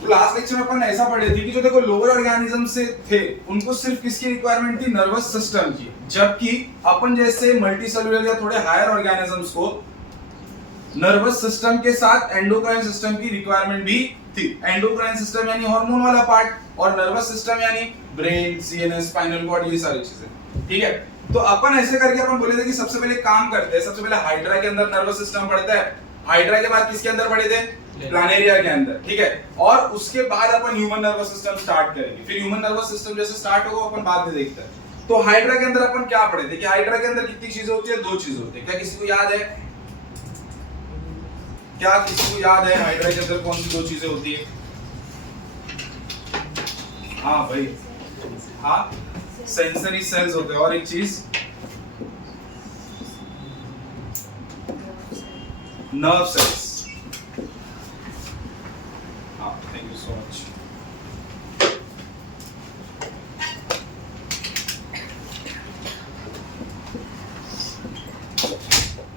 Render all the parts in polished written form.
तो last lecture में अपन ऐसा पढ़े थे कि जो देखो लोअर ऑर्गेनिज्म से थे उनको सिर्फ किसकी रिक्वायरमेंट थी, नर्वस सिस्टम की, जबकि अपन जैसे मल्टी सेलुलर या थोड़े हायर ऑर्गेनिजम्स को नर्वस सिस्टम के साथ एंडोक्राइन सिस्टम की रिक्वायरमेंट भी थी। एंडोक्राइन सिस्टम यानी हार्मोन वाला पार्ट और नर्वस सिस्टम यानी ब्रेन, सीएनएस, स्पाइनल कॉर्ड, ये सारी चीजें। ठीक है, तो अपन ऐसे करके अपन बोले थे कि सबसे पहले काम करते हैं, सबसे पहले हाइड्रा के अंदर नर्वस सिस्टम पढ़ता है, हाइड्रा के बाद किसके अंदर पढ़े थे, प्लानेरिया के अंदर। ठीक है, और उसके बाद अपन ह्यूमन नर्वस सिस्टम स्टार्ट करेंगे। फिर ह्यूमन नर्वस सिस्टम जैसे स्टार्ट होगा अपन बाद में देखते हैं। तो हाइड्रा के अंदर अपन क्या पढ़े थे कि हाइड्रा के अंदर कितनी चीजें होती है, 2 चीजें होती है। क्या किसी को याद है, क्या किसी को याद है हाइड्रा के अंदर कौन सी 2 चीजें होती है? हाँ भाई, हाँ, सेंसरी सेल्स होते हैं और एक चीज नर्व सेल्स। हाँ, thank you so much.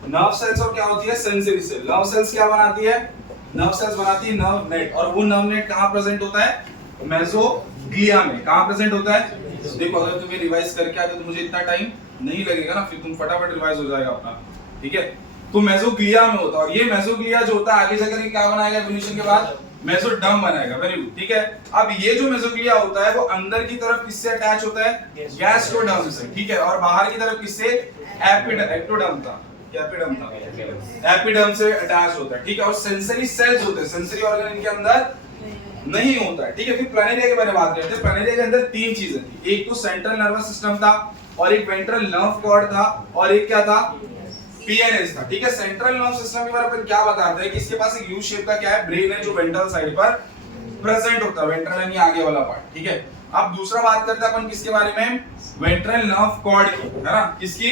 Nerve cells और क्या होती है, सेंसरी सेल। नर्व सेल्स क्या बनाती है, नर्व सेल्स बनाती है नर्व नेट, और वो नर्व नेट कहाँ प्रेजेंट होता है, मेसोग्लिया में। कहाँ प्रेजेंट होता है, देखो अगर तुम्हें रिवाइज करके आगे तो मुझे इतना टाइम नहीं लगेगा ना, फिर तुम फटाफट रिवाइज हो जाएगा अपना। ठीक है, तो मेसोग्लिया में होता है, और ये मेसोग्लिया जो होता है आगे जाकर के क्या बनाएगा, एवोल्यूशन के बाद मेसोडर्म बनाएगा। Very good. ठीक है, अब ये जो मेसोग्लिया होता है वो अंदर की तरफ किससे अटैच होता है, गैस्ट्रोडर्म से। ठीक है, और बाहर की तरफ किससे, एक्टोडर्म था, एपिडर्म था, एपिडर्म से अटैच होता है। ठीक है, और सेंसरी सेल्स होते हैं, सेंसरी ऑर्गन इनके अंदर नहीं होता है। ठीक है, फिर प्लानेरिया के बारे में बात करते हैं। प्लानेरिया के अंदर 3 चीजें थी, एक तो सेंट्रल नर्वस सिस्टम था, और एक वेंट्रल नर्व कॉर्ड था, और एक क्या था, पीएनएस था। ठीक है, सेंट्रल नर्व सिस्टम के बारे में क्या बताते हैं कि इसके पास एक यू शेप का क्या है, ब्रेन है, जो वेंट्रल साइड पर प्रेजेंट होता है, वेंट्रल यानी आगे वाला पार्ट। ठीक है, अब दूसरा बात करते हैं अपन किसके बारे में, वेंट्रल नर्व कॉर्ड की, है ना, किसकी,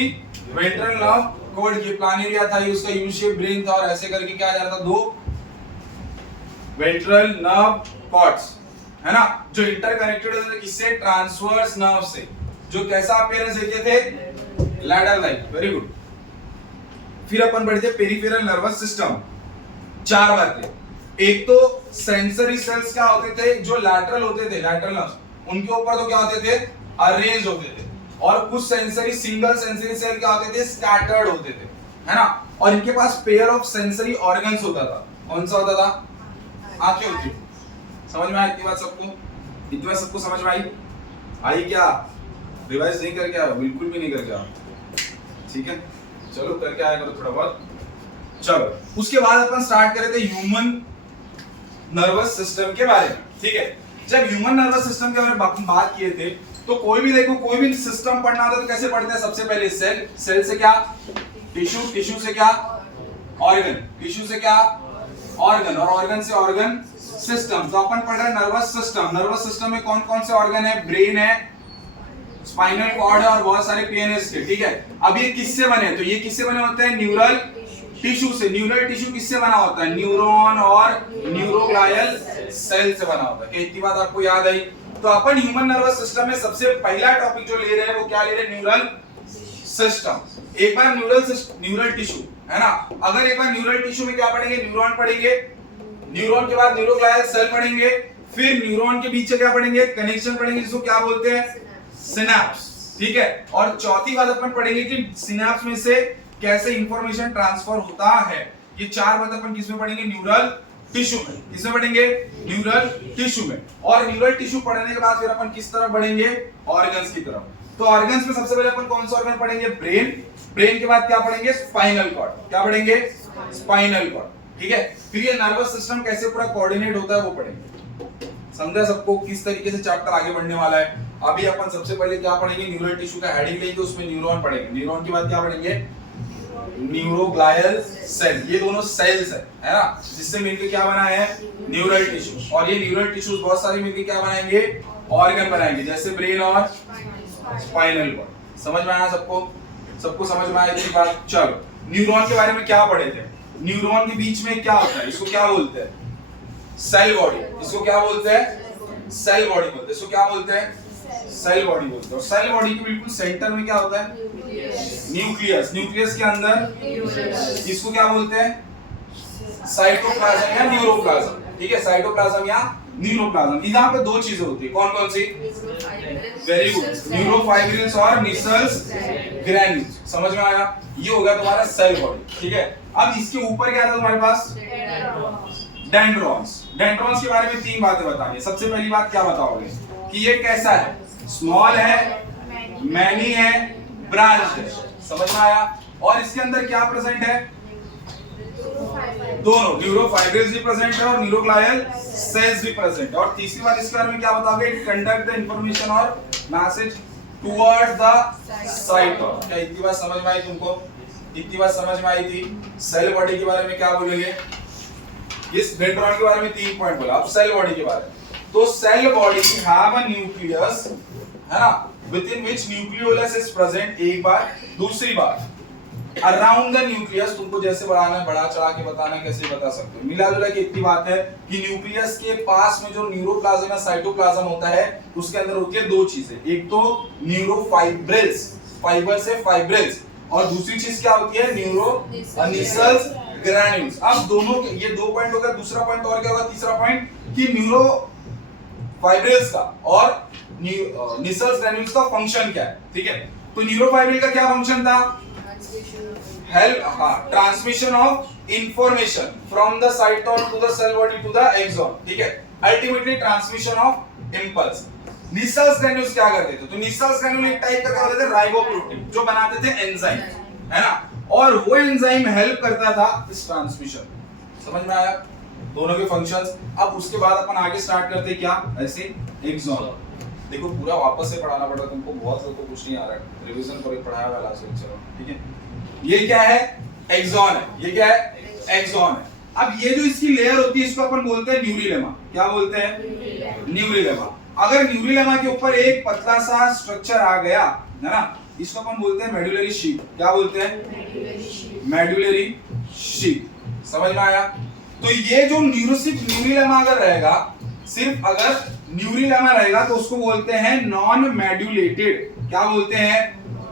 वेंट्रल नर्व कॉर्ड की। प्लानेरिया था, ये उसका यू शेप ब्रेन था, और ऐसे करके क्या जा रहा था, 2 वेंट्रल नर्व कॉर्ड्स, है ना, जो इंटरकनेक्टेड होते थे किससे, ट्रांसवर्स नर्व से, जो कैसा अपीयरेंस देते थे, लैडर लाइक। Very good. फिर अपन बढ़ते पेरिफेरल नर्वस सिस्टम। 4 बातें, एक तो सेंसरी सेल्स क्या होते थे, जो लैटरल होते थे, लैटरल नर्व्स, उनके ऊपर तो क्या होते थे, अरेंज होते थे, और कुछ सेंसरी, सिंगल सेंसरी सेल क्या होते थे, स्कैटर्ड होते थे, है ना, और इनके पास पेयर ऑफ सेंसरी ऑर्गन्स होता था। कौन सा होता था, आंखें होती थी। समझ में आई इतनी बात सबको, इतनी बात सबको समझ में आई क्या, रिवाइज नहीं करके आओ, बिल्कुल भी नहीं करके आओ। ठीक है, चलो करके आया करो थोड़ा बहुत। चलो, उसके बाद अपन स्टार्ट करे थे ह्यूमन नर्वस सिस्टम के बारे में। ठीक है, जब ह्यूमन नर्वस सिस्टम के बारे में बात किए थे तो कोई भी देखो, कोई भी सिस्टम पढ़ना होता है तो कैसे पढ़ते हैं, सबसे पहले सेल, सेल से क्या, टिश्यू, टिश्यू से क्या, ऑर्गन, टिश्यू से क्या, ऑर्गन, और ऑर्गन से ऑर्गन सिस्टम। तो अपन पढ़ रहे हैं नर्वस सिस्टम। नर्वस सिस्टम में कौन कौन से ऑर्गन है, ब्रेन है, स्पाइनल कॉर्ड है, और बहुत सारे पीएनएस के। ठीक है, अब ये किससे बने, तो ये किससे बने होते हैं, न्यूरल टिश्यू से। न्यूरल टिश्यू किससे बना होता है, न्यूरॉन और न्यूरोग्लायल सेल से बना होता है। इतनी बात आपको याद आई। तो अपन ह्यूमन नर्वस सिस्टम में सबसे पहला टॉपिक जो ले रहे हैं वो क्या ले रहे हैं, न्यूरल सिस्टम। एक बार न्यूरल टिश्यू, है ना, अगर एक बार न्यूरल टिश्यू में क्या पढ़ेंगे, न्यूरॉन पढ़ेंगे, न्यूरॉन के बाद न्यूरोग्लायल सेल पढ़ेंगे, फिर न्यूरॉन के बीच से क्या पढ़ेंगे, कनेक्शन पढ़ेंगे, जिसको क्या बोलते हैं, सिनैप्स। ठीक है, और चौथी बात अपन पढ़ेंगे कि सिनैप्स में से कैसे इंफॉर्मेशन ट्रांसफर होता है। ये 4 बात अपन किसमें पढ़ेंगे, न्यूरल टिश्यू में। किसमें पढ़ेंगे, न्यूरल टिश्यू में। और न्यूरल टिश्यू पढ़ने के बाद फिर अपन किस तरफ बढ़ेंगे, ऑर्गन्स की तरफ। तो ऑर्गन्स में सबसे पहले अपन कौन सा ऑर्गन पढ़ेंगे, ब्रेन। ब्रेन के बाद क्या पढ़ेंगे, स्पाइनल कॉर्ड। क्या पढ़ेंगे, स्पाइनल कॉर्ड। ठीक है, फिर ये नर्वस सिस्टम कैसे पूरा कोऑर्डिनेट होता है वो पढ़ेंगे। समझा सबको किस तरीके से चैप्टर आगे बढ़ने वाला है। अभी अपन सबसे पहले क्या पढ़ेंगे, न्यूरल टिश्यू का हेडिंग लेंगे, उसमें न्यूरॉन पढ़ेंगे। न्यूरॉन के बाद क्या पढ़ेंगे, न्यूरोग्लायल सेल। ये दोनों सेल्स है ना, जिससे मिलकर क्या बना है, न्यूरल टिश्यू। और ये न्यूरल टिश्यूज बहुत सारे मिलकर क्या बनाएंगे, ऑर्गन बनाएंगे, जैसे ब्रेन और स्पाइनल कॉर्ड। समझ में आया सबको, सबको समझ में आया ये बात। चलो, न्यूरॉन के बारे में क्या पढ़े थे, न्यूरॉन के बीच में क्या होता है, इसको क्या बोलते हैं, सेल बॉडी। इसको क्या बोलते हैं, सेल बॉडी बोलते हैं। इसको क्या बोलते हैं, सेल बॉडी बोलते हैं। और सेल बॉडी के बिल्कुल सेंटर में क्या होता है, न्यूक्लियस। न्यूक्लियस के अंदर इसको क्या बोलते हैं, साइटोप्लाज्म या न्यूरोप्लाज्म। ठीक है, साइटोप्लाज्म या न्यूरोप्लाज्म। यहाँ पे दो चीजें होती है, कौन कौन सी? वेरी गुड, न्यूरोफाइब्रिल्स और निसल्स ग्रैन्यूल्स। समझ में आया? ये होगा तुम्हारा सेल बॉडी, ठीक है। अब इसके ऊपर क्या था तुम्हारे पास? डेंड्रॉन्स। डेंड्रॉन्स के बारे में तीन बातें बतानी है। सबसे पहली बात क्या बताओगे कि ये कैसा है? स्मॉल है, मैनी है, ब्रांच है। समझ में आया? और इसके अंदर क्या प्रेजेंट है? दोनों, न्यूरोफाइब्रिल्स भी प्रेजेंट है और न्यूरोग्लियल सेल्स भी प्रेजेंट है। और तीसरी बात इसके बारे में क्या बताओगे? इट कंडक्ट द इंफॉर्मेशन और मैसेज टुवर्ड्स द साइटोन। क्या इतनी बात समझ में आई तुमको? इतनी बात समझ में आई थी? सेल बॉडी के बारे में क्या बोलेंगे? इस डेंड्रॉन के बारे में 3 पॉइंट बोला। अब सेल बॉडी के बारे में, तो cell body have a nucleus, है ना, within which nucleolus is present। एक बार। दूसरी बात, अराउंड द न्यूक्लियस, तुमको जैसे बढ़ाना है, बढ़ा चढ़ा के बताना है, कैसे बता सकते हो। मिला जुला के इतनी बात है कि न्यूक्लियस के पास में जो न्यूरोप्लाज्म या साइटोप्लाज्म होता है, उसके अंदर होती है दो चीजें। एक तो न्यूरोफाइब्रिल्स, फाइबर से फाइब्रिल्स, और दूसरी चीज क्या होती है? न्यूरोनिसल्स ग्रैन्यूल्स। अब दोनों ये 2 पॉइंट हो गया। दूसरा पॉइंट और क्या होगा? तीसरा पॉइंट कि न्यूरोफाइब्रिल्स का और निसल्स ग्रैन्यूल्स का फंक्शन क्या है, ठीक है। तो न्यूरोफाइब्रिल का क्या फंक्शन था? Help, transmission of information from the cyton to the cell body to the axon, ठीक है। Ultimately transmission of impulse. Nissl's granules क्या करते थे? तो निसल्स ग्रैन्यूल एक टाइप का क्या होते थे? राइबोप्रोटीन, जो बनाते थे एंजाइम, है ना। और वो एंजाइम हेल्प करता था इस ट्रांसमिशन। समझ में आया दोनों के फंक्शंस? अब उसके बाद अपन आगे स्टार्ट करते क्या? ऐसे एक्सॉन। देखो पूरा वापस से पढ़ाना पड़ा तुमको, बहुत लोगों को कुछ नहीं आ रहा है, रिवीजन पर पढ़ाया हुआ लास्ट लेक्चर, ठीक है। ये क्या है? एक्सॉन है। ये क्या है? एक्सॉन है। अब ये जो इसकी लेयर होती है, इसको अपन बोलते हैं न्यूरिलेमा। क्या बोलते हैं? न्यूरिलेमा। अगर न्यूरिलेमा के ऊपर एक पतला सा स्ट्रक्चर आ गया, है ना, इसको अपन बोलते हैं मेडुलरी शीथ। क्या बोलते हैं? Medullary sheath. समझ में आया? तो ये जो न्यूरिलेमा अगर रहेगा, सिर्फ अगर न्यूरिलेमा रहेगा, तो उसको बोलते हैं नॉन मेडुलेटेड। क्या बोलते हैं?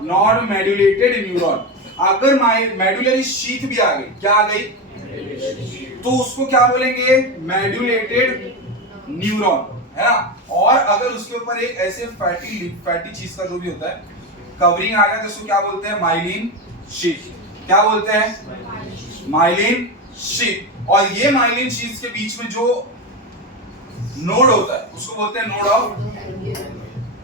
Non medullated neuron. अगर मेडुलरी शीथ भी आ गई, क्या आ गई? तो उसको क्या बोलेंगे? मेडुलेटेड न्यूरॉन, है ना। और अगर उसके ऊपर एक ऐसे फैटी चीज का जो भी होता है कवरिंग आ गया, तो उसको क्या बोलते हैं? Myelin sheath. क्या बोलते हैं? Myelin sheath. और ये माइलिन शीथ के बीच में जो नोड होता है, उसको बोलते हैं node of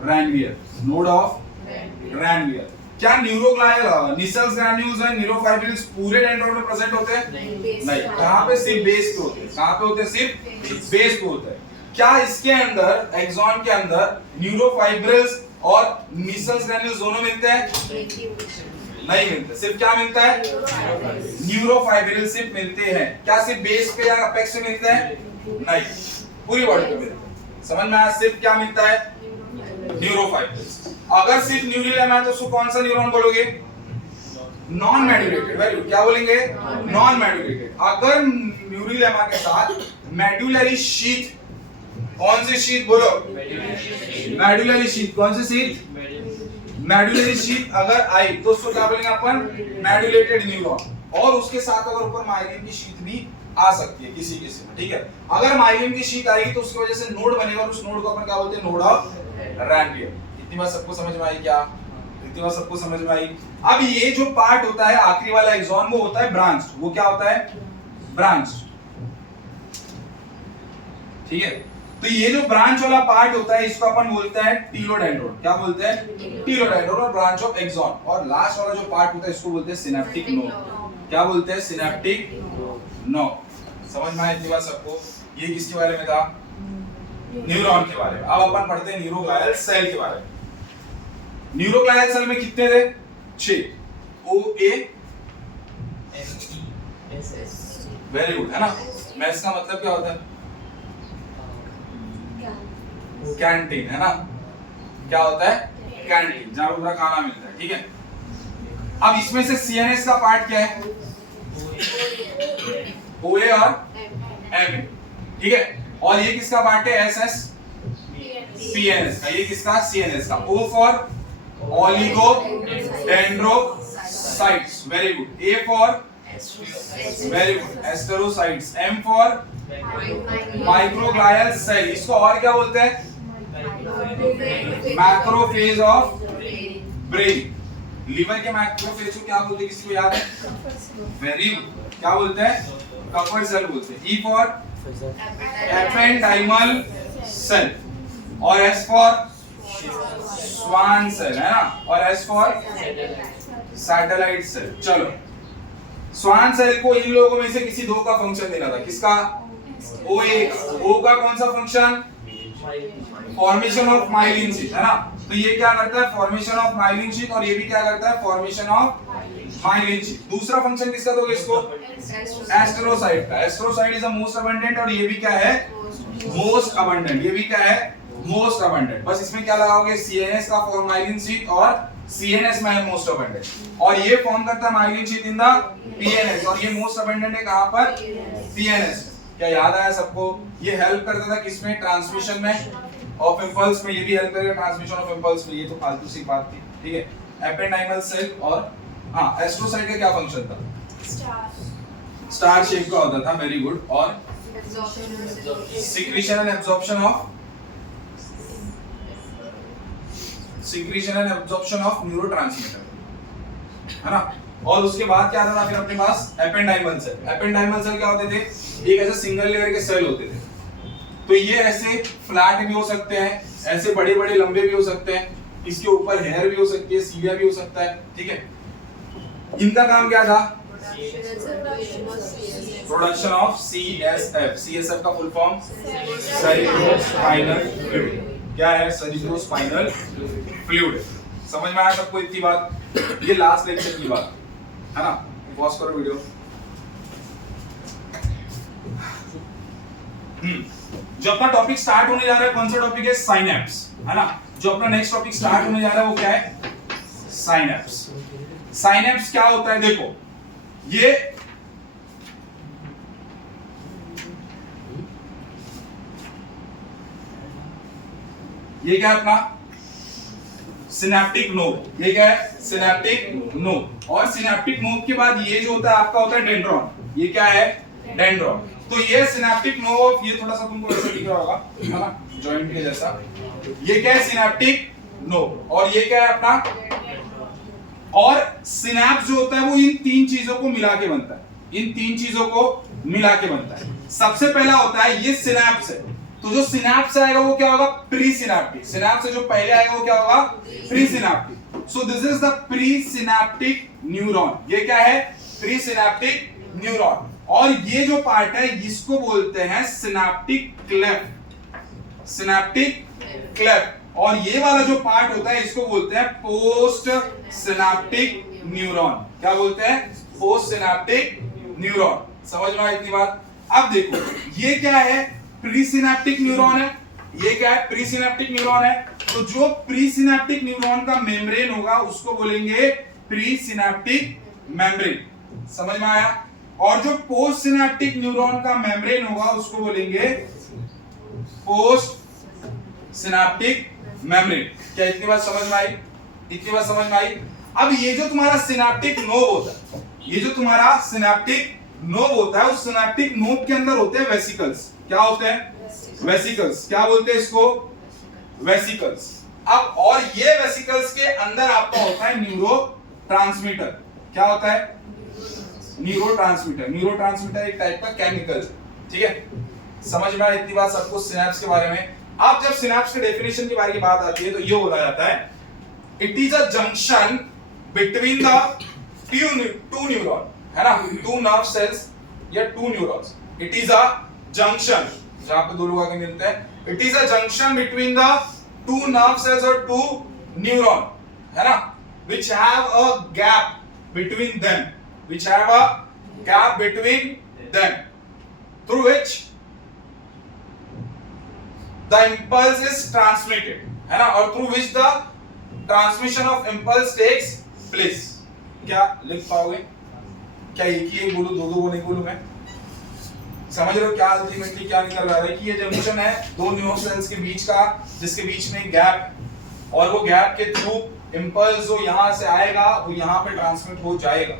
Ranvier. Node of Ranvier. क्या न्यूरोग्लियल निसल्स ग्रैन्यूल्स एंड न्यूरोफाइब्रिल्स पूरे डेंड्रॉन में प्रेजेंट होते हैं? नहीं। कहां पे? सिर्फ बेस पे होते हैं। कहां पे होते हैं? सिर्फ बेस पे होते हैं। क्या इसके अंदर, एक्सॉन के अंदर, न्यूरोफाइब्रिल्स और निसल्स ग्रैन्यूल्स दोनों मिलते हैं? नहीं मिलते। सिर्फ क्या मिलता है? न्यूरोफाइब्रिल्स सिर्फ मिलते हैं। क्या सिर्फ बेस पे या अपेक्स पे मिलते हैं? नहीं, पूरी बॉडी पे मिलते हैं। समझ में आया? सिर्फ क्या मिलता है? न्यूरोफाइब्रिल्स। अगर सिर्फ न्यूरिलेमा है तो उसको कौन सा न्यूरॉन बोलोगे? Non medullated. Very good. क्या बोलेंगे? Non medullated. अगर न्यूरिलेमा के साथ मेडुलरी शीथ, कौन सी शीथ बोलो? Medullary sheath. कौन सी शीथ? मेडुलरी शीथ अगर आई तो उसको क्या बोलेंगे अपन? Medullated neuron. और उसके साथ अगर ऊपर माइलिन की शीथ भी आ सकती है किसी किसी में, ठीक है। अगर माइलिन की शीथ आएगी तो उसकी वजह से नोड बनेगा, और उस नोड को अपन क्या बोलते हैं? Node of Ranvier. इतनी बात सबको समझ में आई क्या? इतनी बात सबको समझ में आई? अब ये जो पार्ट होता है आखिरी वाला एक्सॉन, वो होता है ब्रांच। वो क्या होता है? ब्रांच, ठीक है। तो ये जो ब्रांच वाला पार्ट होता है, इसको अपन बोलते हैं टीलोडेंड्रोन। क्या बोलते हैं? टीलोडेंड्रोन, और ब्रांच ऑफ एक्सॉन। और लास्ट वाला जो पार्ट होता है, इसको बोलते हैं सिनेप्टिक नोड। क्या बोलते हैं? Synaptic node. समझ में आई इतनी बात सबको? ये किसके बारे में था? न्यूरॉन के बारे में। अब अपन पढ़ते हैं न्यूरोग्लियल सेल के बारे में। न्यूरोग्लियल सेल में कितने थे? 6। O A N E S S। Very good, है ना। मैथ्स का मतलब क्या होता है? कैंटीन, है ना। क्या होता है? कैंटीन, जहां पूरा खाना मिलता है, ठीक है। अब इसमें से CNS का पार्ट क्या है? OA और MA, ठीक है। और ये किसका पार्ट है? SS PNS का। ये किसका? CNS का। O for oligodendrocytes. Very good. A for very good astrocytes. M for microglial cell. इसको और क्या बोलते हैं? Macrophage of brain. लीवर के मैक्रोफेज को क्या बोलते हैं, किसी को याद है? वेरी गुड, क्या बोलते हैं? कपर सेल बोलते हैं। ई फॉर एपेंडाइमल सेल, और एस फॉर स्वान सेल, है ना, और एस फॉर सैटेलाइट सेल। चलो, स्वान सेल को इन लोगों में से किसी दो का फंक्शन देना था। किसका? ओ का कौन सा function? Formation of myelin sheath, है ना। तो ये क्या करता है? फॉर्मेशन ऑफ माइलिन शीथ, और ये भी क्या करता है? Formation of myelin sheath. दूसरा फंक्शन किसका दोगे इसको? एस्ट्रोसाइट का। Astrocyte is the most abundant, और ये भी क्या है? Most abundant. ये भी क्या है? Most abundant. बस इसमें क्या लगाओगे? सीएनएस का फॉर माइलिन शीथ, और सीएनएस में है मोस्ट अबंडेंट, और ये फॉर्म करता है myelin sheath in the PNS, और ये मोस्ट अबंडेंट है कहां पर? पीएनएस। क्या याद आया सबको? ये हेल्प करता था किसमें? ट्रांसमिशन में ऑफ इंपल्स में। ये भी हेल्प करेगा ट्रांसमिशन ऑफ इंपल्स में। ये तो फालतू सी बात थी, ठीक है। एपेंडाइमल सेल, और हाँ, एस्ट्रोसाइट का क्या फंक्शन था? स्टार शेप का होता था। Very good. और secretion and absorption of neurotransmitter, है ना। और उसके बाद क्या आता था फिर अपने पास? Ependymal cell. एपेंडाइमल सेल क्या होते थे? एक ऐसे सिंगल लेयर के सेल होते थे। तो ये ऐसे फ्लैट भी हो सकते हैं, ऐसे बड़े बड़े लंबे भी हो सकते हैं, इसके ऊपर हेयर भी हो सकती है, सीलिया भी हो सकता है, ठीक है। इनका काम क्या था? Production of CSF. सीएसएफ का फुल फॉर्म सेरिब्रोस्पाइनल फ्लूइड। क्या है? Cerebrospinal fluid. समझ में आया सबको इतनी बात? ये लास्ट लेक्चर की बात है ना। पॉज करो वीडियो। जो अपना टॉपिक स्टार्ट होने जा रहा है, कौन सा टॉपिक है? साइनेप्स, है ना। जो अपना नेक्स्ट टॉपिक स्टार्ट होने जा रहा है वो क्या है? साइनेप्स। साइनेप्स क्या होता है? देखो, ये क्या है अपना? Synaptic node. ये क्या है? Synaptic node. और सिनेप्टिक नोड के बाद ये जो होता है आपका होता है डेंड्रॉन। ये क्या है? डेंड्रॉन। तो ये सिनेप्टिक नोड, ये थोड़ा सा तुमको ऐसे दिख रहा होगा, है ना, जॉइंट के जैसा। ये क्या है? Synaptic node. और ये क्या है अपना? और सिनेप्स जो होता है वो इन तीन चीजों को मिला के बनता है। इन तीन चीजों को मिला के बनता है। सबसे पहला होता है ये सिनेप्स है। तो जो सिनेप्स आएगा वो क्या होगा? Pre synaptic. सिनेप्स से जो पहले आएगा वो क्या होगा? Pre synaptic. So this is the pre synaptic neuron. ये क्या है? Pre synaptic neuron. और ये जो पार्ट है इसको बोलते हैं सिनेप्टिक क्लेफ्ट। Synaptic cleft. और ये वाला जो पार्ट होता है इसको बोलते हैं पोस्ट सिनेप्टिक न्यूरॉन। क्या बोलते हैं? Post synaptic neuron. समझ में आई इतनी बात? अब देखो, ये क्या है? प्री सिनेप्टिक न्यूरॉन है। ये क्या है? प्री सिनेप्टिक न्यूरॉन है। तो जो प्री सिनेप्टिक न्यूरॉन का मेम्ब्रेन होगा उसको बोलेंगे प्री सिनेप्टिक मेम्ब्रेन। समझ में आया? और जो पोस्ट सिनेप्टिक न्यूरॉन का मेम्ब्रेन होगा उसको बोलेंगे पोस्ट सिनेप्टिक मेम्ब्रेन। क्या इतनी बात समझ में आई? इतनी बात समझ में आई? अब ये जो तुम्हारा सिनेप्टिक नोब होता है, ये जो तुम्हारा सिनेप्टिक नोब होता है, उस सिनेप्टिक नोब के अंदर होते हैं वेसिकल्स। क्या होते हैं? वेसिकल्स। क्या बोलते हैं इसको? वेसिकल्स। अब और ये वेसिकल्स के अंदर आपका होता है न्यूरोट्रांसमीटर। क्या होता है? न्यूरोट्रांसमीटर। न्यूरोट्रांसमीटर एक टाइप का केमिकल, ठीक है। समझ में आया इतनी बात सबको सिनेप्स के बारे में? अब जब सिनेप्स के डेफिनेशन के बारे की बात आती है तो ये बोला जाता है it is a junction between the two neuron, है ना, टू नर्व सेल्स या to neurons. It is a junction, जहां पे दो लोग आके मिलते हैं। It is a junction between the two nerve cells और टू न्यूरॉन, है ना, which have a gap between them, which have a gap between them, through which the impulse is transmitted, है ना, और through which the transmission of impulse takes place। क्या लिख पाओगे? क्या एक ही बोलूं, दो दो बोलने बोलूं मैं? समझ रहे हो क्या अल्टीमेटली क्या निकल रहा है? कि ये जंक्शन है दो न्यूरॉन सेल्स के बीच का, जिसके बीच में गैप, और वो गैप के थ्रू इंपल्स जो यहां से आएगा वो यहां पे ट्रांसमिट हो जाएगा।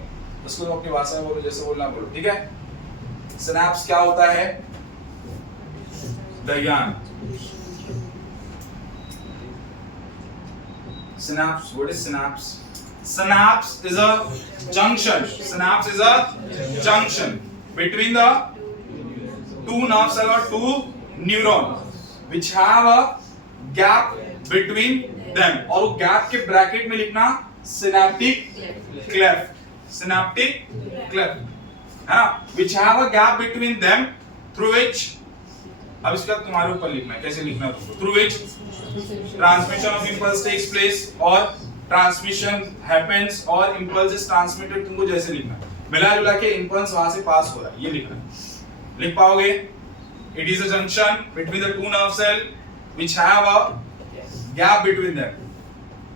उसको तुम अपनी भाषा में बोलो, जैसे बोलना बोलो, ठीक है। सिनेप्स क्या होता है? Diane. Synapse. What is synapse? Synapse is a junction. Synapse is a junction between the two nerve cells or two neurons which have a gap between them. और वो गैप के ब्रैकेट में लिखना synaptic cleft. Synaptic cleft, है ना? Which have a gap between them through which, अब इसका तुम्हारे ऊपर लिखना है, कैसे लिखना है तुमको? Through which transmission of impulse takes place or transmission happens or impulse is transmitted, तुमको जैसे लिखना है, मिला जुला के impulse वहां से पास हो रहा है, ये लिखना है। लिख पाओगे? It is a junction between the two nerve cells which have a gap between them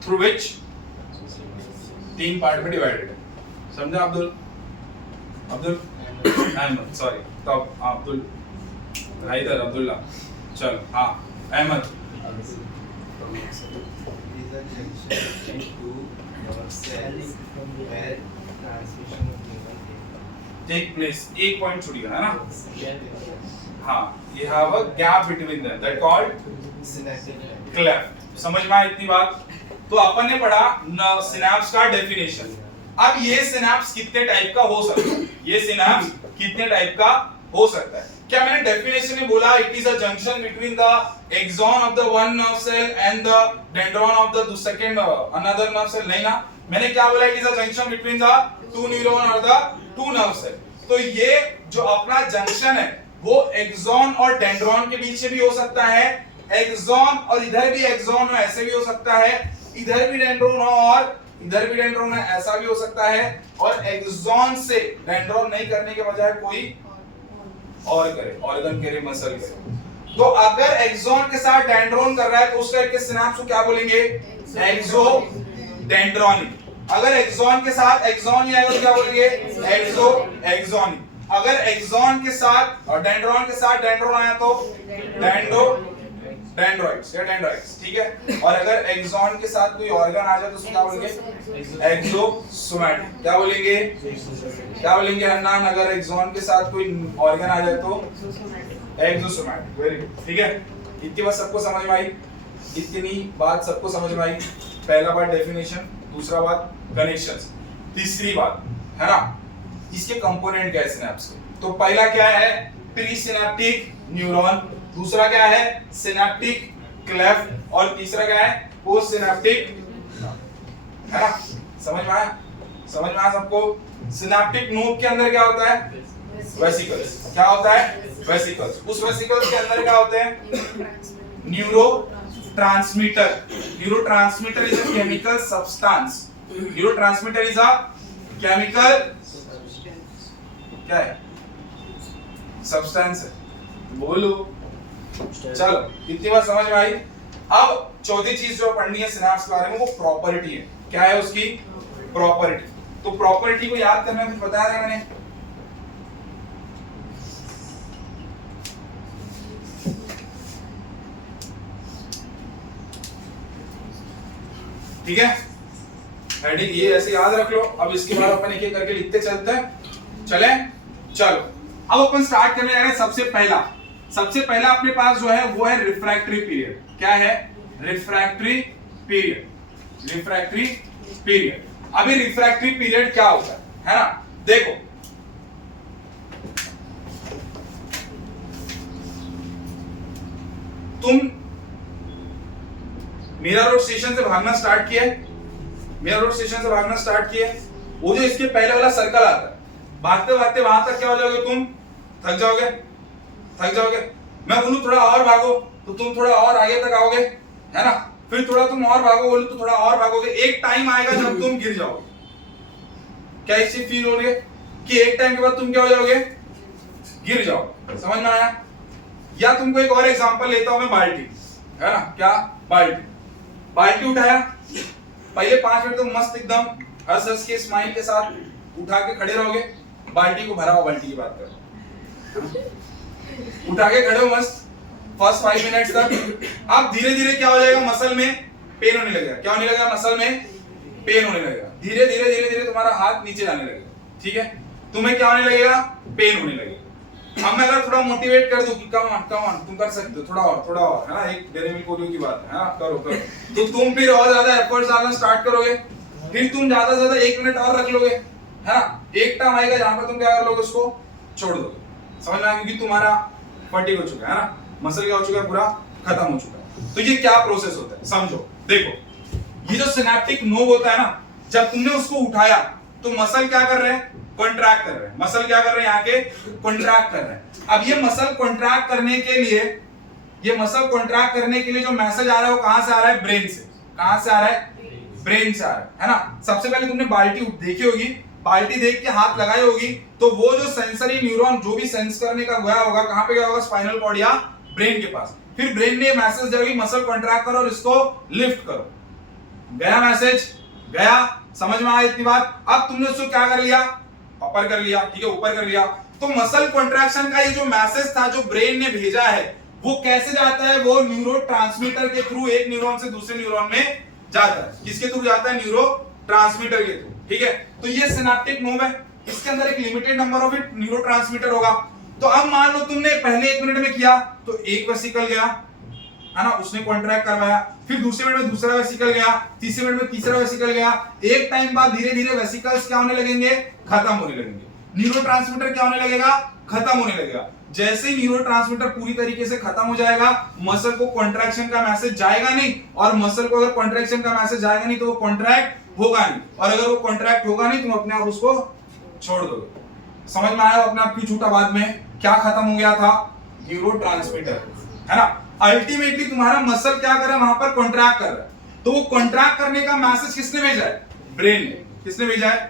through which तीन पार्ट में डिवाइडेड है। समझा अब्दुल? अहमद, सॉरी, तब अब्दुल हैदर, अब्दुल्ला, चलो, हाँ, अहमद। टेक प्लेस, एक पॉइंट छूट गया है ना? हाँ, ये have a gap between them, that called cleft. समझ में आई इतनी बात? तो अपन ने पढ़ा सिनैप्स का डेफिनेशन। अब ये सिनैप्स कितने टाइप का हो सकता है? ये सिनैप्स कितने टाइप का हो सकता है? क्या मैंने डेफिनेशन में बोला it is a junction between the axon of the one nerve cell and the dendron of the second another nerve cell? नहीं ना, मैंने क्या बोला? It is a junction between the two neuron और द टू नर्व सेल। तो ये जो अपना जंक्शन है वो एक्सॉन और डेंड्रॉन के बीच में भी हो सकता है, एक्सॉन और इधर भी एक्सॉन हो ऐसे भी हो सकता है, इधर भी डेंड्रॉन हो और इधर भी डेंड्रॉन है ऐसा भी हो सकता है, और एक्सॉन से डेंड्रॉन नहीं करने के बजाय कोई और करे, ऑर्गन करे, मसल करे। तो अगर एक्सॉन के साथ डेंड्रॉन कर रहा है तो उस टाइप के सिनैप्स को क्या बोलेंगे? एक्सोडेंड्रोनिक। अगर एक्सॉन के साथ एक्सॉन ही आएगा तो क्या बोलेंगे? एक्सोडेंड्रोनिक। अगर एक्सॉन के साथ और डेंड्रॉन के साथ डेंड्रॉन आया तो डेंड्रॉइड्स या डेंड्राइट्स, ठीक है। और अगर एक्सॉन के साथ कोई ऑर्गन आ जाए तो उसको क्या बोलेंगे? एक्सोसोमैटिक। क्या बोलेंगे? क्या बोलेंगे अन्नान? अगर एक्सॉन के साथ कोई ऑर्गन आ जाए तो एक्सोसोमैटिक। वेरी गुड, ठीक है। इतनी बात सबको समझ में आई? इतनी बात सबको समझ में आई? पहला बात डेफिनेशन, दूसरा बात कनेक्शंस, तीसरी बात है ना इसके कंपोनेंट क्या है सिनैप्स के। तो पहला क्या है? प्री सिनैप्टिक न्यूरॉन, दूसरा क्या है? सिनैप्टिक क्लेफ्ट, और तीसरा क्या है? पोस्ट सिनैप्टिक, है ना? समझ में आया? समझ में आया सबको? सिनैप्टिक नोड के अंदर क्या होता है? वेसिकल्स। क्या होता है? वेसिकल्स। उस वेसिकल्स के अंदर क्या होते हैं? Neurotransmitter. Neurotransmitter is a chemical substance. Neurotransmitter is a chemical, क्या है? सब्सटेंस है। बोलो, चलो इतनी बात समझ में आई? अब चौथी चीज जो पढ़नी है सिनैप्स के बारे में वो प्रॉपर्टी है। क्या है उसकी? प्रॉपर्टी। तो प्रॉपर्टी को याद करना कुछ बताया था मैंने? ठीक है, हेडिंग ये ऐसे याद रख लो। अब इसके बाद अपन एक एक करके लिखते चलते हैं। चले, चलो अब अपन स्टार्ट करने जा रहे हैं। सबसे पहला अपने पास जो है वो है रिफ्रैक्टरी पीरियड। क्या है? Refractory period. Refractory period. अभी रिफ्रैक्टरी पीरियड क्या होता है ना? देखो, तुम मीरा रोड स्टेशन से भागना स्टार्ट किए, मीरा रोड स्टेशन से भागना स्टार्ट किए, वो जो इसके पहले वाला सर्कल आता है, भागते भागते वहां तक क्या हो जाओगे? तुम थक जाओगे, थक जाओगे। मैं बोलूं थोड़ा और भागो तो तुम थोड़ा और आगे तक आओगे, है ना? फिर थोड़ा तुम और भागो, बोलूं तो थोड़ा और भागोगे। एक टाइम आएगा जब तुम गिर जाओगे। क्या इस चीज फील हो रही है कि एक टाइम के बाद तुम क्या हो जाओगे? गिर जाओ। समझ में आया? या तुमको एक और एग्जांपल लेता हूं मैं, बाल्टी, है ना? क्या? बाल्टी उठाया, पहले 5 मिनट तुम मस्त एकदम हंस हंस के स्माइल के साथ उठा के खड़े रहोगे। बाल्टी को भरा हो, बाल्टी की बात करो, उठा के खड़े हो मस्त फर्स्ट 5 मिनट्स तक। अब धीरे धीरे क्या हो जाएगा? मसल में पेन होने लगेगा। क्या होने लगेगा? मसल में पेन होने लगेगा। धीरे धीरे धीरे धीरे तुम्हारा हाथ नीचे जाने लगेगा, ठीक है? तुम्हें क्या होने लगेगा? पेन होने लगेगा। अब मैं अगर थोड़ा मोटिवेट कर दूं कि कम ऑन तुम कर सकते हो, थोड़ा और है ना, एक डेरे मिल्क ओरियो की बात है ना, करो तो तुम फिर और ज्यादा एफर्ट्स डालना स्टार्ट करोगे, फिर तुम ज्यादा से ज्यादा 1 मिनट और रख लोगे, है ना। एक टाइम आएगा जहां पर तुम क्या कर लोगे, उसको छोड़ दोगे, समझ में आया, क्योंकि तुम्हारा फटीग हो चुका है ना, मसल क्या हो चुका है, पूरा खत्म हो चुका है। तो ये क्या प्रोसेस होता है समझो, देखो ये जो सिनेप्टिक नोब होता है ना, जब तुमने उसको उठाया तो मसल क्या कर रहे हैं, कॉन्ट्रैक्ट कर रहे हैं, मसल क्या कर रहे हैं, यहाँ के कॉन्ट्रैक्ट कर रहे हैं। अब ये मसल कॉन्ट्रैक्ट करने के लिए, ये मसल कॉन्ट्रैक्ट करने के लिए जो मैसेज आ रहा है वो कहां से आ रहा है, ब्रेन से। कहां से आ रहा है, ब्रेन से आ रहा है ना। सबसे पहले तुमने बाल्टी देखी होगी, बाल्टी देख के हाथ लगाई होगी, तो वो जो सेंसरी न्यूरॉन जो भी सेंस करने का गया होगा, कहां पे गया होगा, स्पाइनल कॉर्ड या ब्रेन के पास। फिर ब्रेन ने मैसेज दिया कि मसल कॉन्ट्रैक्ट करो और इसको लिफ्ट करो, गया मैसेज, गया, समझ में आया इतनी बात। अब तुमने उसको क्या कर लिया, ऊपर कर लिया, ठीक है, ऊपर कर लिया। तो मसल कॉन्ट्रैक्शन का ये जो मैसेज था जो ब्रेन ने भेजा है, वो कैसे जाता है, वो न्यूरोट्रांसमीटर के थ्रू एक न्यूरॉन से दूसरे न्यूरॉन में जाता है। किसके थ्रू जाता है, न्यूरोट्रांसमीटर के थ्रू, ठीक है। तो ये सिनेप्टिक नोब है, इसके अंदर एक लिमिटेड नंबर ऑफ न्यूरोट्रांसमीटर होगा। तो अब मान लो तुमने पहले 1 मिनट में किया तो एक वेसिकल गया, है ना, उसने कॉन्ट्रैक्ट करवाया, फिर दूसरे मिनट में दूसरा वेसिकल गया, तीसरे मिनट में तीसरा वेसिकल गया। एक टाइम बाद धीरे धीरे वेसिकल्स क्या होने लगेंगे, खत्म होने लगेंगे, न्यूरोट्रांसमीटर क्या होने लगेगा, खत्म होने लगेगा। जैसे ही न्यूरोट्रांसमीटर पूरी तरीके से खत्म हो जाएगा, मसल को कॉन्ट्रैक्शन का मैसेज जाएगा नहीं, और मसल को अगर कॉन्ट्रैक्शन का मैसेज जाएगा नहीं तो वो कॉन्ट्रैक्ट होगा नहीं, और अगर वो कॉन्ट्रैक्ट होगा नहीं तुम अपने आप उसको छोड़ दोगे। समझ में आया अपने आप की छूटा, बाद में क्या खत्म हो गया था, न्यूरोट्रांसमीटर, है ना। अल्टीमेटली तुम्हारा मसल क्या कर रहा है, वहां पर कॉन्ट्रैक्ट कर रहा है, तो वो कॉन्ट्रैक्ट करने का मैसेज किसने भेजा है, ब्रेन ने। किसने भेजा है,